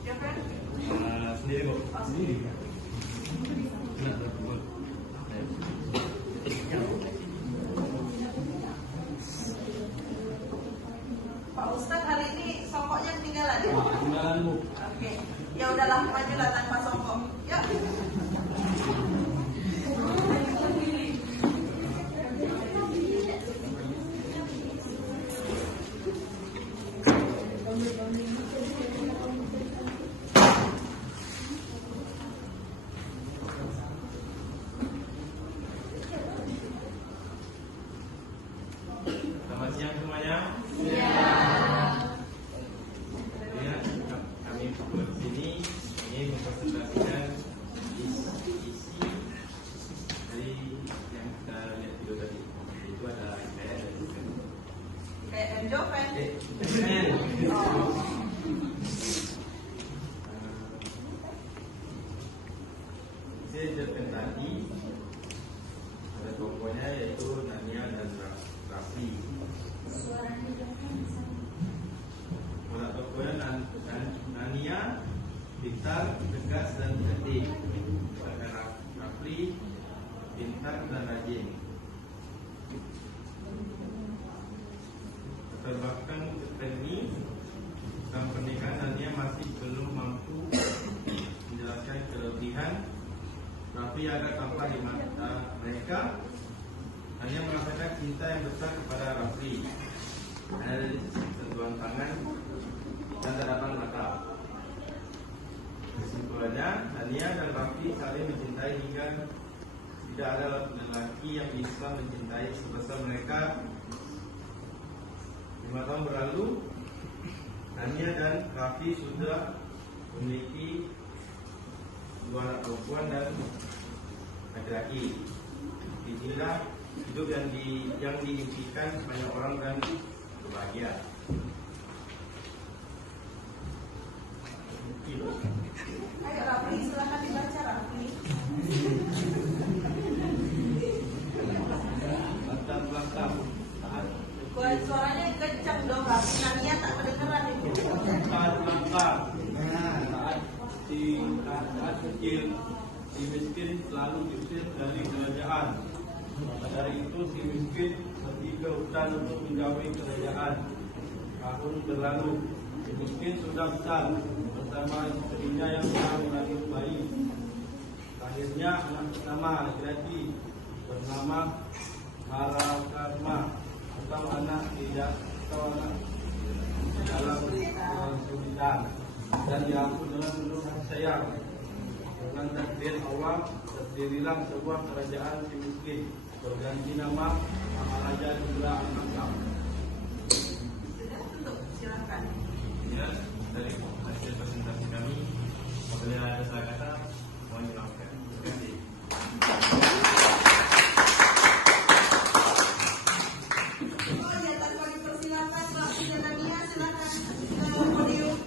Siapa? Sendiri, Bu. Oh, sendiri. Pak Ustadz hari ini songkoknya ketinggalan. Ketinggalan, Bu. Oke, ya udahlah majulah tanpa songkok. Yuk. Selamat siang semuanya. Ya, kami bersini ingin mempresentasikan isi dari yang kita lihat video tadi. Itu ada saya dan Kayak dan Joven. Oh. Saya cerpen tadi ada tokohnya yaitu Nania dan Rafli. Tokohnya Nania, pintar, tegas, dan cerdik. Sedangkan Rafli pintar dan rajin. Terbahkan Cerpen tentang pernikahan Nania masih belum mampu menjelaskan kelebihan Rafli agar tampak di mata mereka. Nania merasakan cinta yang besar kepada Rafli. Ada dari sentuhan tangan dan tatapan mata. Kesimpulannya, Nania dan Rafli saling mencintai hingga tidak ada lelaki yang bisa mencintai sebesar mereka. 5 tahun berlalu, Nania dan Rafli sudah memiliki 2 anak perempuan dan laki-laki. Inilah hidup yang diimpikan banyak orang dan berbahagia. Ayo Rafli, silakan dibaca Rafli. Latar belakang Suaranya kencang dong Rafli, Nania tak mendengaran itu. latar belakang saat kecil si miskin selalu diusir dari kerajaan. Maka dari itu si miskin pergi ke hutan untuk menjauhi kerajaan. Tahun berlalu, si miskin sudah besar bersama istrinya yang sedang mengandung bayi. Akhirnya anak pertama laki-laki bernama Harakarma atau anak dalam kesulitan dan diampun dengan penuh kasih sayang. Dengan takdir Allah terdirilah sebuah kerajaan si miskin berganti nama Maharaja Indra Al-Makam. Silakan. Ya, dari hasil presentasi kami, apabila ada salah kata, mohon dimaafkan. Terima kasih. Oh ya, tanpa dipersilakan Rafli dan Nania, silakan ke podium.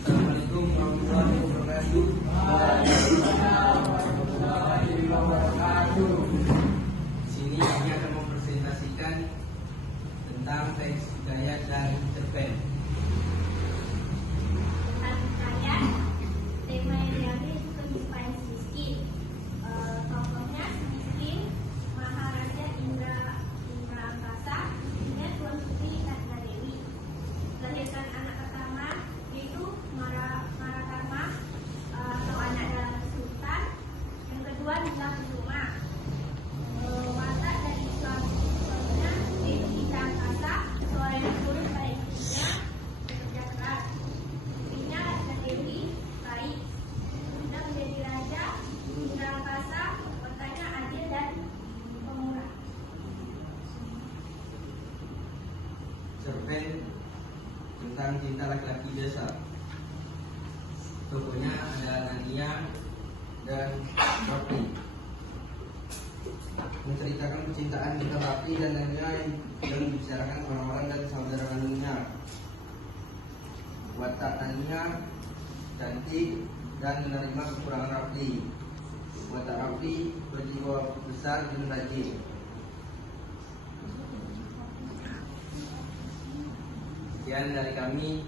Assalamualaikum warahmatullahi wabarakatuh. Di sini kami akan mempresentasikan tentang teks hikayat dan cerpen. Tentang hikayat, tema yang diambil itu kehidupan si miskin. Tokohnya si miskin, Maharaja Indra Angkasa, dan Tuan Putri Ratna Dewi. Melahirkan anak pertama yaitu Marakarma atau anak dalam sultan. Yang kedua adalah Kusuma. Watak dari suaminya yaitu Indra Angkasa, seorang yang turut pada istrinya, bekerja keras. Istrinya Ratna Dewi baik. Sudah menjadi raja, Indra Angkasa wataknya adil dan pemurah. Cerpen tentang cinta laki-laki desa. Tokohnya ada Nania dan Rafli. Menceritakan kecintaan cinta Rafli dan Nania yang dibicarakan orang-orang dan saudara kandungnya. Watak Nania cantik dan menerima kekurangan Rafli. Watak Rafli berjiwa besar dan rajin. Sekian dari kami.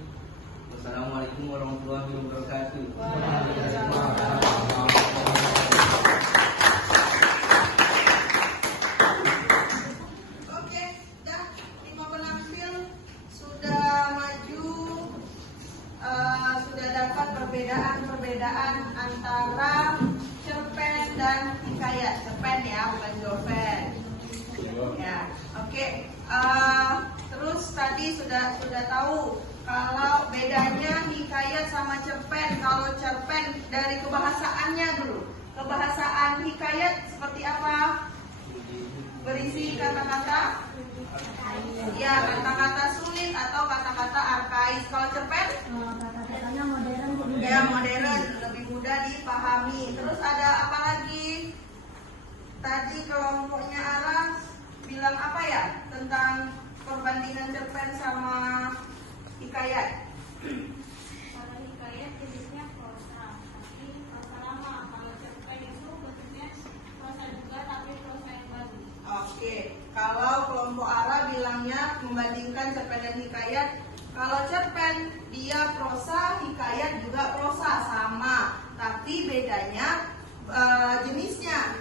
Wassalamualaikum warahmatullahi wabarakatuh. Oke, dah 5 penampil sudah maju, sudah dapat perbedaan antara cerpen dan hikayat. Cerpen ya, bukan jorpen. Ya, oke. Terus tadi sudah tahu kalau bedanya hikayat sama cerpen. Kalau cerpen dari kebahasaannya dulu. Kebahasaan hikayat seperti apa? Berisi kata-kata, ya kata-kata sulit atau kata-kata arkais. Kalau cerpen, Kata-katanya modern. ya modern, lebih mudah dipahami. Terus ada apa lagi? Tadi kelompoknya Aras bilang apa ya tentang perbandingan cerpen sama hikayat? Kalau hikayat jenisnya prosa, hikayat juga prosa sama, tapi bedanya jenisnya.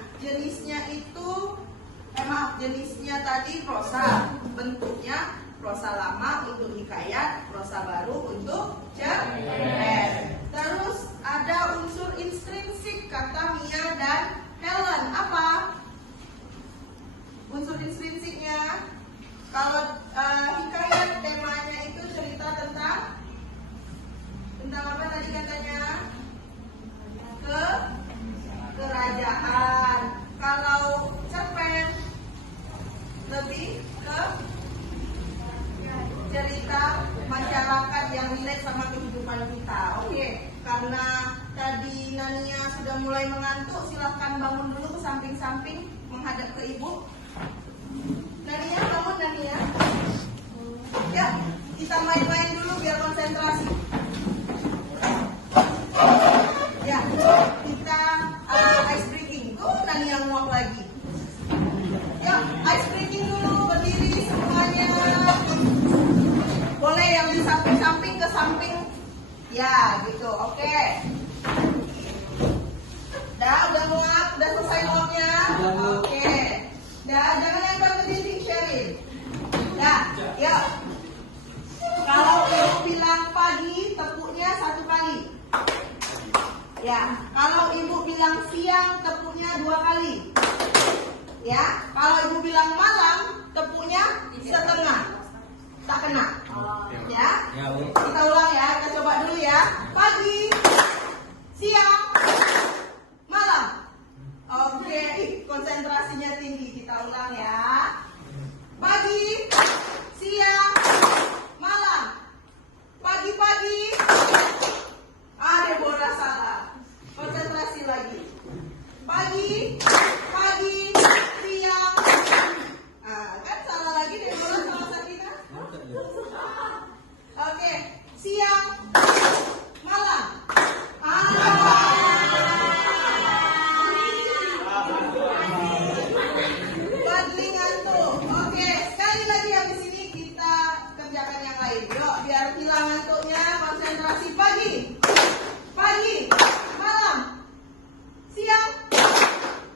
Jenisnya tadi prosa, bentuknya prosa lama untuk hikayat, prosa baru untuk cerpen. Terus ada unsur intrinsik kata Mia dan Helen. Apa unsur intrinsiknya? Kalau hikayat temanya itu cerita tentang apa tadi katanya? Kerajaan. Kalau cerpen lebih ke cerita masyarakat yang relate sama kehidupan kita. Oke, karena tadi Nania sudah mulai mengantuk, silahkan bangun dulu ke samping-samping menghadap ke ibu. Nania, bangun Nania. Ya, kita main-main dulu biar konsentrasi. Ya, kita ice breaking. Tuh Nania nguap lagi. Ya, ice breaking dulu, berdiri semuanya. Boleh yang di samping-samping ke samping. Ya, gitu. Oke. Udah nguap, udah selesai nguapnya. Oke. Jangan lempar ke dinding, Sherin. Yuk. Kalau ibu bilang pagi, tepuknya 1 kali. Ya, kalau ibu bilang siang, tepuknya 2 kali. Ya, kalau ibu bilang malam, tepuknya setengah. Tak kena. Ya. Kita ulang ya, kita coba dulu ya. Pagi, siang, malam. Oke, konsentrasinya tinggi. Kita ulang ya. Pagi, siang, malam. Pagi-pagi. Deborah salah. Konsentrasi lagi. Pagi, siang. Kan salah lagi Deborah sama Sakina. Oke, siang, malam. Badling ngantuk. Oke, sekali lagi habis ini kita kerjakan yang lain. Yuk, biar hilang ngantuknya. Konsentrasi pagi, malam, siang,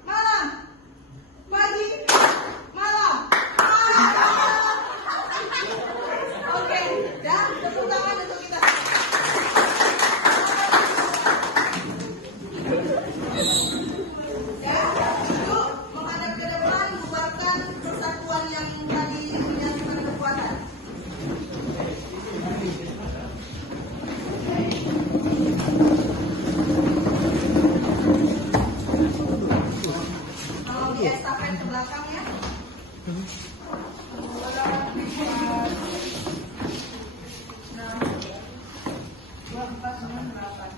malam, pagi, malam. Oke, dan tepuk tangan untuk kita. Ya, itu menghadap ke depan, bubarkan persatuan yang tadi menyatukan kekuatan. Kalau di estafet ke belakang ya. 2498.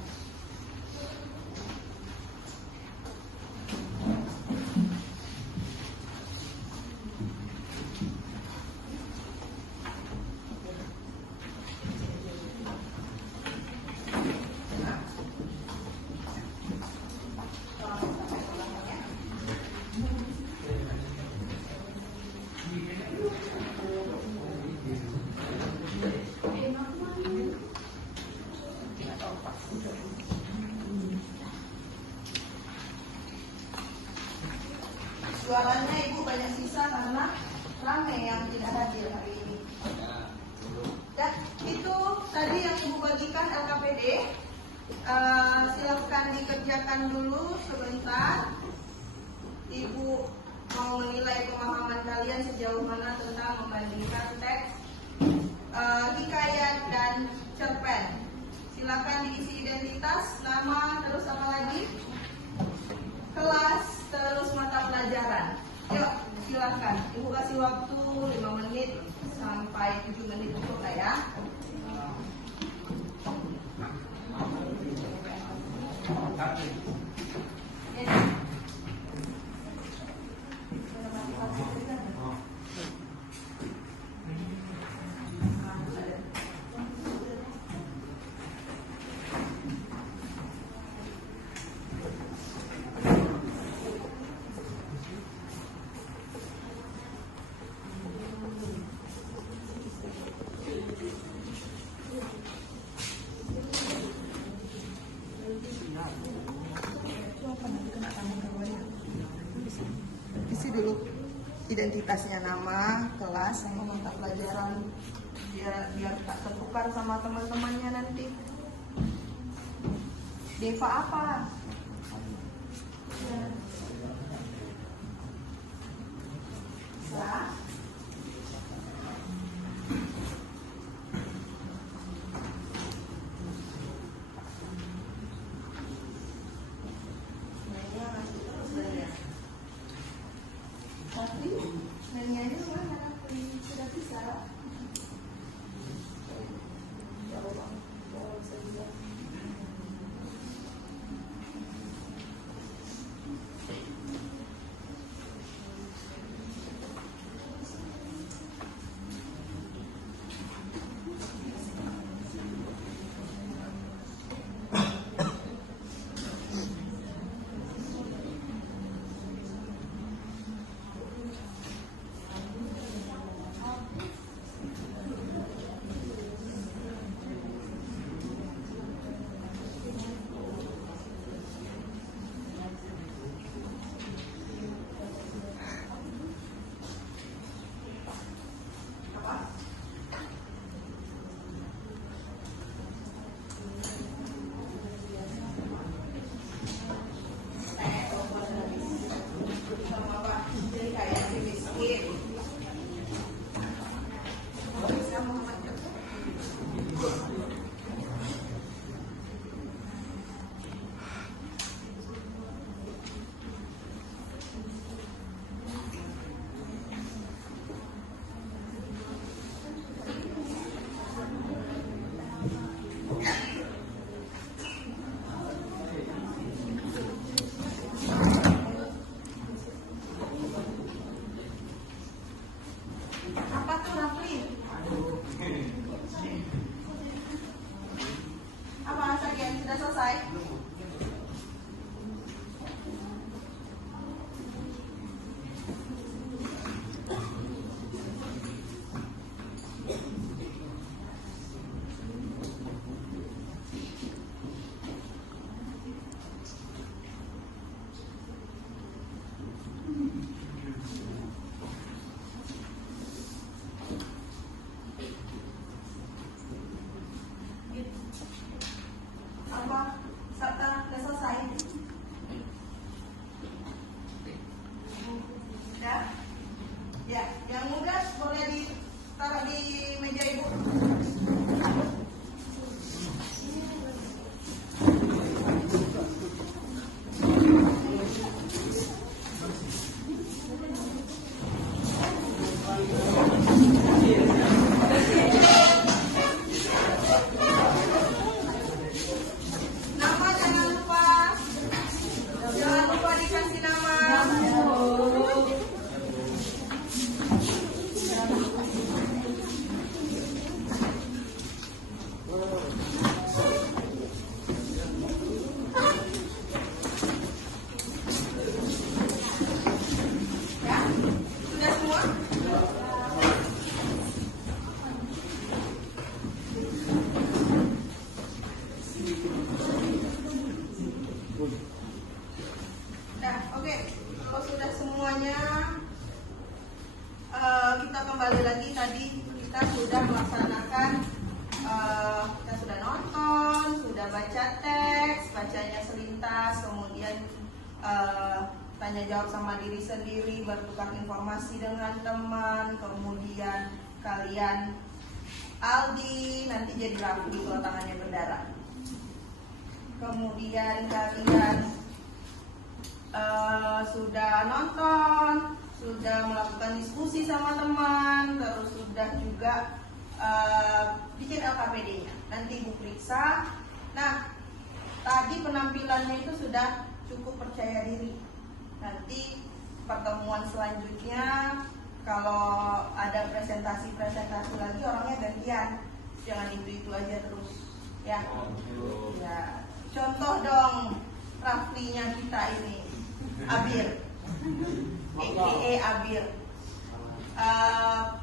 Jualannya ibu banyak sisa karena rame yang tidak hadir hari ini. Dan itu tadi yang ibu bagikan LKPD. Silakan dikerjakan dulu sebentar. Ibu mau menilai pemahaman kalian sejauh mana tentang membandingkan teks hikayat dan cerpen. Silakan diisi identitas, nama, terus apa lagi? Kelas, terus mata pelajaran. Yuk, silakan. Ibu kasih waktu 5 menit sampai 7 menit cukup lah ya. identitasnya, nama, kelas, sama mata pelajaran, biar tak tertukar sama teman-temannya nanti. Deva apa? Sa? Tapi nanya mana? Sudah bisa. Ya Allah, saja. Kita kembali lagi, tadi kita sudah melaksanakan, kita sudah nonton, sudah baca teks, bacanya selintas, kemudian tanya jawab sama diri sendiri, bertukar informasi dengan teman, kemudian kalian Aldi nanti jadi Rafli kalau tangannya berdarah. Kemudian kalian sudah nonton, sudah melakukan diskusi sama teman, terus sudah juga bikin LKPD-nya. Nanti Ibu periksa. Nah, tadi penampilannya itu sudah cukup percaya diri. Nanti pertemuan selanjutnya kalau ada presentasi lagi orangnya gantian, jangan itu aja terus ya. Ya, contoh dong Raflinya kita ini, Abir, Abir,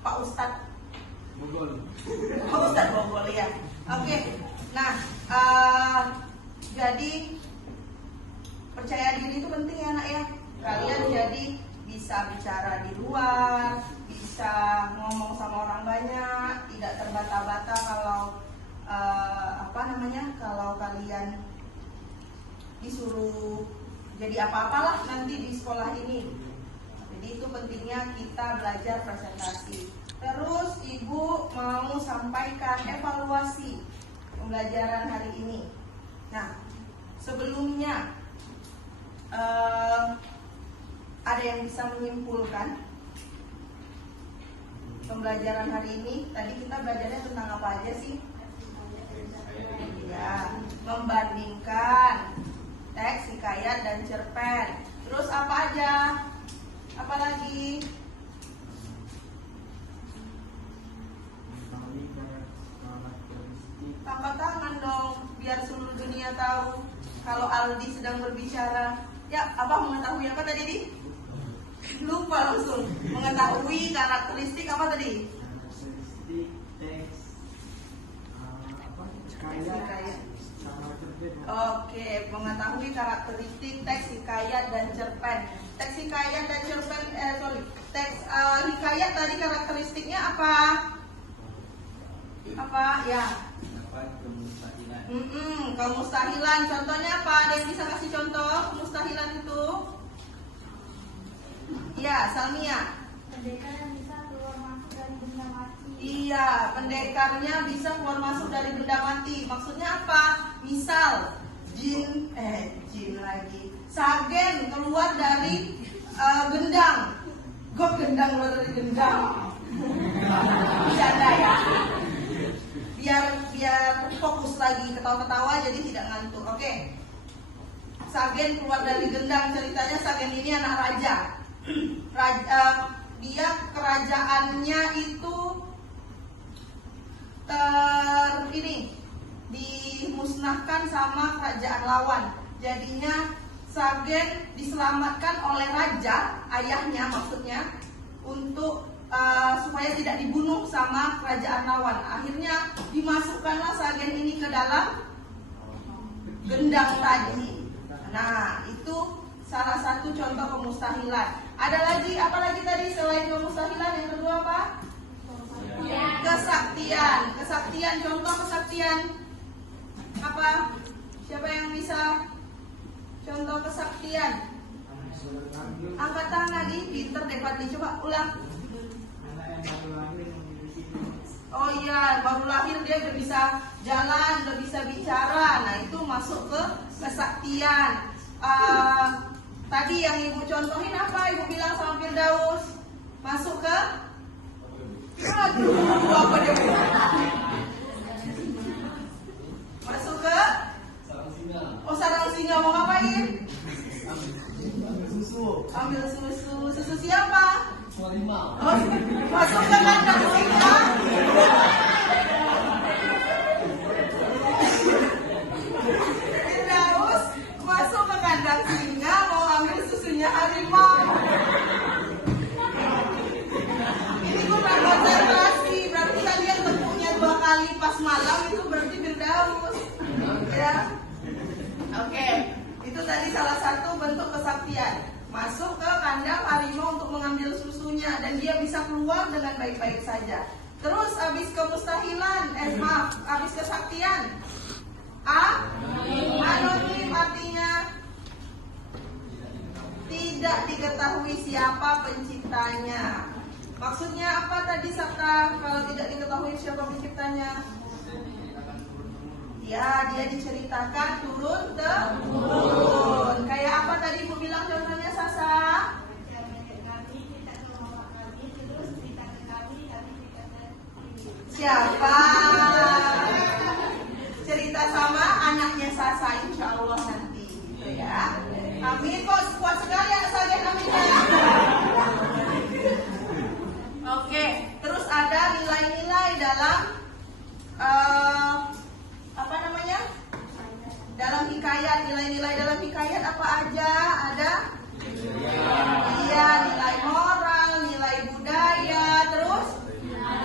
Pak Ustadz Bogol, Pak Ustadz Bogol ya. Oke, nah jadi percaya diri itu penting ya nak ya. Kalian jadi bisa bisa bicara di luar, bisa ngomong sama orang banyak, tidak terbata-bata kalau kalau kalian disuruh jadi apa-apalah nanti di sekolah ini. Jadi itu pentingnya kita belajar presentasi. Terus Ibu mau sampaikan evaluasi pembelajaran hari ini. Nah, sebelumnya ada yang bisa menyimpulkan pembelajaran hari ini? Tadi kita belajarnya tentang apa aja sih? Ya, membandingkan teks, hikayat, dan cerpen. Terus apa aja? Apa lagi? Angkat tangan dong, biar seluruh dunia tahu kalau Aldi sedang berbicara. Ya, apa mengetahui apa tadi, Di? Lupa langsung. Mengetahui karakteristik apa tadi? Karakteristik teks Hikayat. Oke, mengetahui karakteristik teks, hikayat, dan cerpen. Teks, hikayat, dan cerpen, teks hikayat tadi karakteristiknya apa? Apa? Ya. Kemustahilan. Contohnya apa? Ada yang bisa kasih contoh kemustahilan itu? Ya, Salmia. Pendekar yang bisa keluar masuk dari benda mati. Iya, pendekarnya bisa keluar masuk dari benda mati. Maksudnya apa? Misal jin lagi. Sagen keluar dari gendang. Kok gendang keluar dari gendang? Bercanda ya. Biar fokus lagi, ketawa-ketawa jadi tidak ngantuk. Oke. Sagen keluar dari gendang. Ceritanya Sagen ini anak raja. Dia kerajaannya itu dimusnahkan sama kerajaan lawan. Jadinya Sagen diselamatkan oleh raja, ayahnya maksudnya, untuk supaya tidak dibunuh sama kerajaan lawan. Akhirnya dimasukkanlah Sagen ini ke dalam gendang tadi. Nah, itu salah satu contoh kemustahilan. Ada lagi, apa lagi tadi selain kemustahilan? Yang kedua apa? Kesaktian. Kesaktian, contoh kesaktian apa? Siapa yang bisa contoh kesaktian? Angkat tangan lagi, pinter deh Fadli. Coba ulang. Oh iya, baru lahir dia udah bisa jalan, udah bisa bicara. Nah, itu masuk ke kesaktian. Tadi yang Ibu contohin apa? Ibu bilang sama Firdaus. Masuk ke? Aduh, apa dia bilang? Masuk ke? Oh, sarang singa mau ngapain? Ambil susu. Susu siapa? Oh, masuk ke kandang singa. Firdaus masuk ke kandang singa mau ambil susunya harimau. Ini kurang konsentrasi. Berarti tadi yang tepuknya 2 kali pas malam itu berarti Firdaus. Ya. Oke, itu tadi salah satu bentuk kesaktian. Masuk ke kandang harimau untuk mengambil susunya dan dia bisa keluar dengan baik-baik saja. Terus habis kemustahilan, habis kesaktian. Anonim artinya tidak diketahui siapa penciptanya. Maksudnya apa tadi Sabta kalau tidak diketahui siapa penciptanya? Ya, dia diceritakan turun-temurun. Kayak apa tadi Ibu bilang contohnya, Sasa? Siapa? Cerita sama anaknya Sasa, insya Allah nanti, gitu ya. Amin, kok kuat sekali anak saya, amin ya. Oke, terus ada nilai-nilai dalam dalam hikayat. Nilai-nilai dalam hikayat apa aja? Ada? Iya, nilai moral, nilai budaya, terus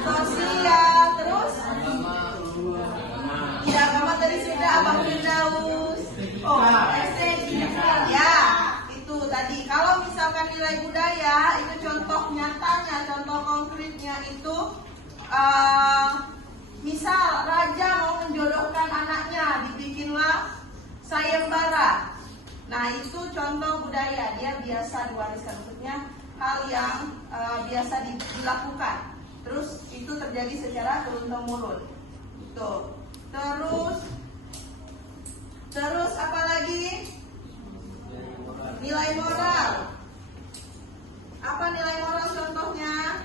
sosial, terus ya, agama tadi sudah Abang Firdaus. Oh, estetika. Ya, itu tadi. Kalau misalkan nilai budaya itu contoh nyatanya, contoh konkretnya itu misal raja mau menjodohkan anaknya, dibikinlah sayembara. Nah itu contoh budaya, dia biasa diwariskan, maksudnya hal yang biasa dilakukan. Terus itu terjadi secara turun-temurun. Tuh. Terus apa lagi? Nilai moral. Apa nilai moral contohnya?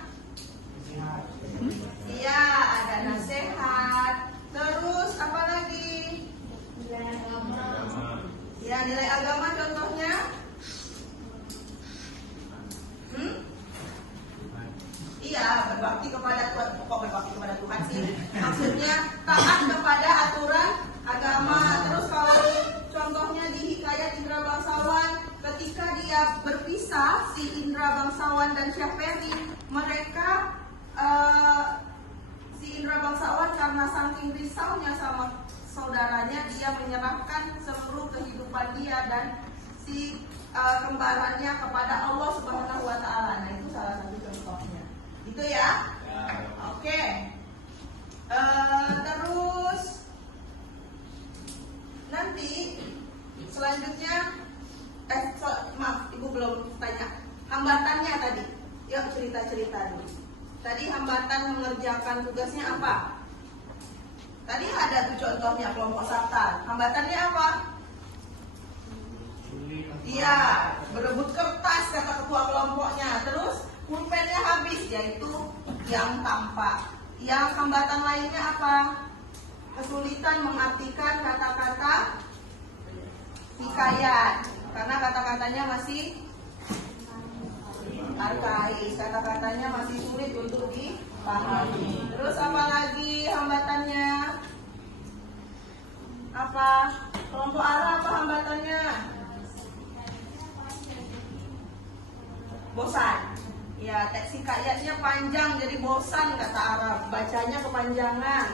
Iya, ada nasihat. Terus apa lagi? Nilai agama. Ya, nilai agama contohnya? Iya, berbakti kepada Tuhan. Kok berbakti kepada Tuhan sih? Maksudnya taat kepada aturan agama. Terus kalau contohnya di Hikayat Indra Bangsawan, ketika dia berpisah, si Indra Bangsawan dan Syahperi, mereka si Indra Bangsawan karena saking risaunya sama saudaranya, dia menyerahkan seluruh kehidupan dia dan si kembarannya kepada Allah Subhanahu wa Ta'ala. Nah, itu salah satu contohnya. Itu ya. Oke. Terus nanti selanjutnya maaf, Ibu belum tanya hambatannya tadi. Yuk cerita-cerita dulu. Tadi hambatan mengerjakan tugasnya apa? Tadi ada tuh contohnya kelompok Sabta. Hambatannya apa? Iya, berebut kertas kata ketua kelompoknya. Terus pulpennya habis, yaitu yang tampak. Yang hambatan lainnya apa? Kesulitan mengartikan kata-kata hikayat karena kata-katanya masih arkaik, kata-katanya masih sulit untuk dipahami. Terus apa lagi hambatannya? Apa? Kelompok Arab apa hambatannya? Bosan. Ya, teks hikayatnya panjang jadi bosan kata Arab, bacanya kepanjangan.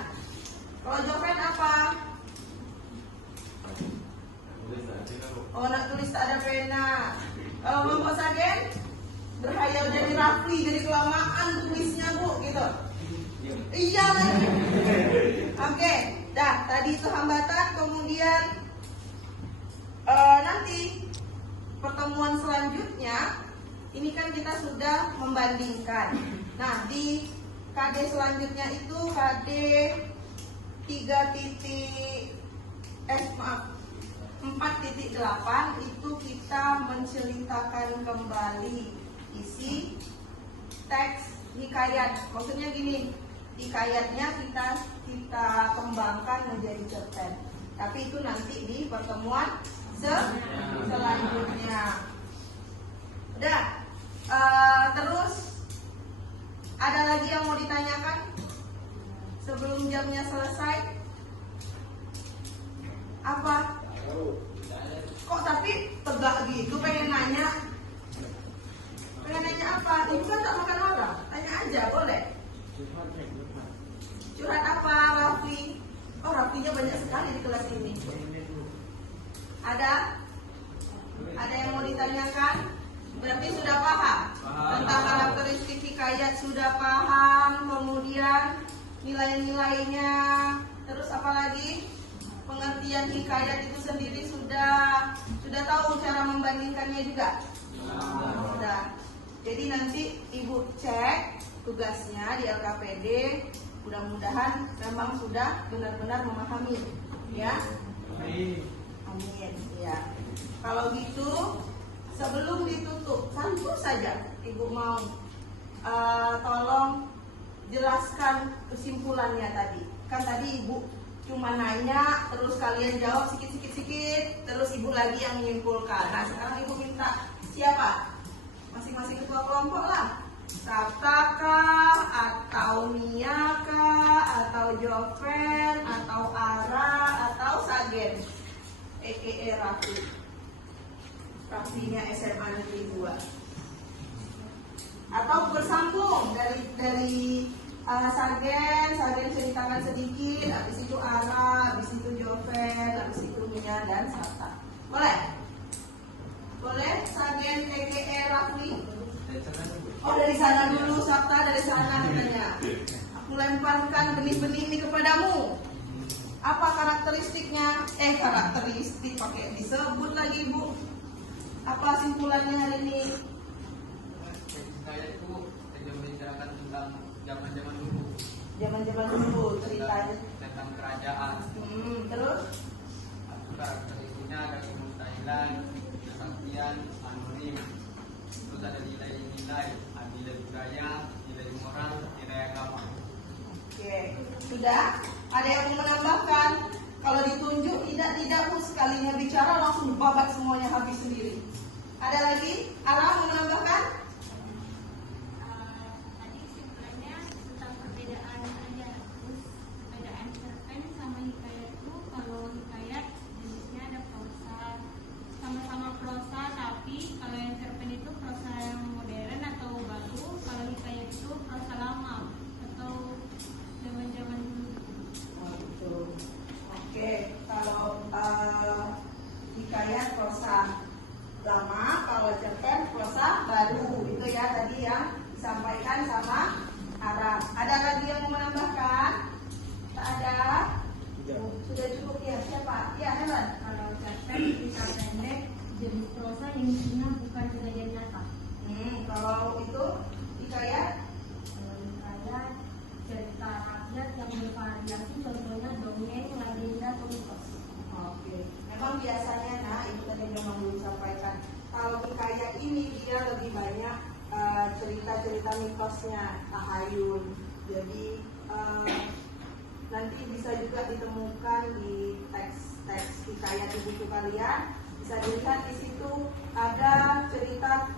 Kalau Joven apa? Oh, nak tulis tak ada pena. Kalau kelompok Sagen berhayal jadi Rafli, jadi kelamaan tulisnya Bu, gitu. Iya lagi. Oke, dah tadi itu hambatan. Kemudian nanti pertemuan selanjutnya ini kan kita sudah membandingkan. Nah, di KD selanjutnya itu KD 4.8 itu kita menceritakan kembali isi teks hikayat. Maksudnya gini, hikayatnya kita kembangkan menjadi cerpen. Tapi itu nanti di pertemuan selanjutnya. Udah. Terus ada lagi yang mau ditanyakan sebelum jamnya selesai? Apa? Kok tapi tegak gitu pengen nanya? Pengen nanya apa? Ibu kan tak makan orang. Tanya aja boleh. Curhat apa Raffi? Oh, Raffinya banyak sekali di kelas ini. Ada yang mau ditanyakan? Berarti sudah paham tentang karakteristik hikayat, sudah paham, kemudian nilai-nilainya, terus apa lagi? Pengertian hikayat itu sendiri sudah tahu cara membandingkannya juga. Sudah. Jadi nanti Ibu cek tugasnya di LKPD, mudah-mudahan memang sudah benar-benar memahami, ya. Amin. Ya. Kalau gitu, sebelum ditutup, satu saja Ibu mau tolong jelaskan kesimpulannya tadi. Kan tadi Ibu cuma nanya, terus kalian jawab sikit-sikit, terus Ibu lagi yang menyimpulkan. Nah, sekarang Ibu minta siapa? Masing-masing ketua kelompok lah. Sabta kah, atau Nia kah, atau Joven, atau Ara, atau Sagen, Raffi. Raffinya SMA Negeri 2. Atau bersambung dari Sagen ceritakan sedikit, habis itu Ara, habis itu Joven, habis itu Mia dan Sabta. Boleh? Boleh? Sagen, TKE, Raffi? Oh, dari sana dulu, Sabta dari sana katanya. Aku lemparkan benih-benih ini kepadamu. Apa karakteristiknya? Karakteristik pakai disebut lagi, Bu. Apa simpulannya hari ini? Saya itu menceritakan tentang zaman-zaman dulu. Zaman-zaman dulu ceritanya Tentang kerajaan. Terus? Karakteristiknya ada kemustahilan, kesaktian, anonim. Terus ada nilai-nilai, nilai budaya, nilai moral, nilai agama. Oke, sudah? Ada yang mau menambahkan? Kalau ditunjuk tidak Bu, sekalinya bicara langsung babat semuanya habis sendiri. Ada lagi? Ara mau menambahkan? Tadi kesimpulannya tentang perbedaan aja. Terus perbedaan cerpen sama hikayat itu, kalau hikayat jenisnya ada prosa, sama-sama prosa, tapi kalau yang cerpen itu prosa yang modern atau baru, kalau hikayat itu prosa lama atau zaman-zaman dulu. Oh, gitu. Oke, kalau hikayat prosa lama, kalau cerpen prosa baru. Itu ya tadi yang disampaikan sama Ara. Ada lagi yang mau menambahkan? Tak ada? Sudah cukup ya. Siapa? Ya, Helen. Kalau cerpen cerita pendek jenis prosa yang isinya bukan kejadian nyata. Kalau itu hikayat? Kalau hikayat cerita rakyat yang bervariasi, contohnya dongeng, legenda, atau mitos. Oke. Memang biasanya, itu tadi yang memang belum disampaikan. Kalau hikayat ini dia lebih banyak cerita-cerita mitosnya, tahayul. Jadi nanti bisa juga ditemukan di teks-teks hikayat di buku kalian. Bisa dilihat di situ ada cerita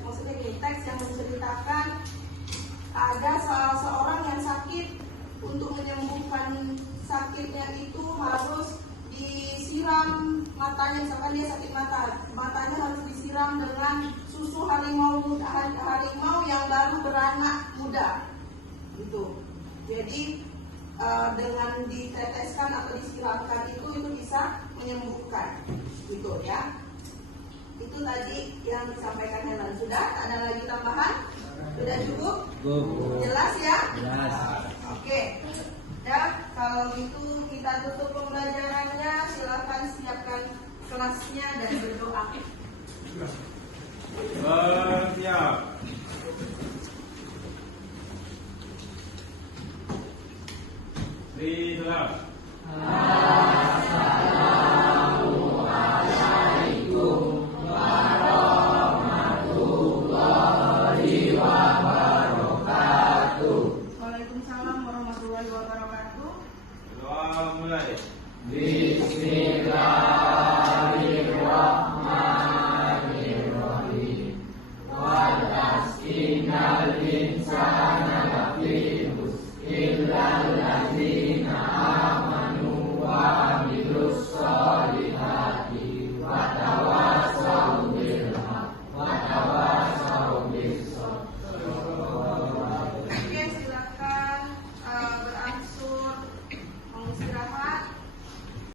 maksudnya ini teks yang menceritakan ada salah seorang yang sakit. Untuk menyembuhkan sakitnya itu harus disiram matanya, misalkan dia sakit matanya harus disiram dengan susu harimau yang baru beranak muda gitu. Jadi dengan diteteskan atau disiramkan itu bisa menyembuhkan gitu ya. Itu tadi yang disampaikan Helen. Sudah? Tak ada lagi tambahan? Sudah cukup? Jelas ya? Jelas. Oke. Dan kalau itu kita tutup pembelajarannya. Silakan siapkan kelasnya dan berdoa. Siap. Siap. Waalaikumsalam warahmatullahi wabarakatuh. Doa mulai. Bismillahirrahmanirrahim.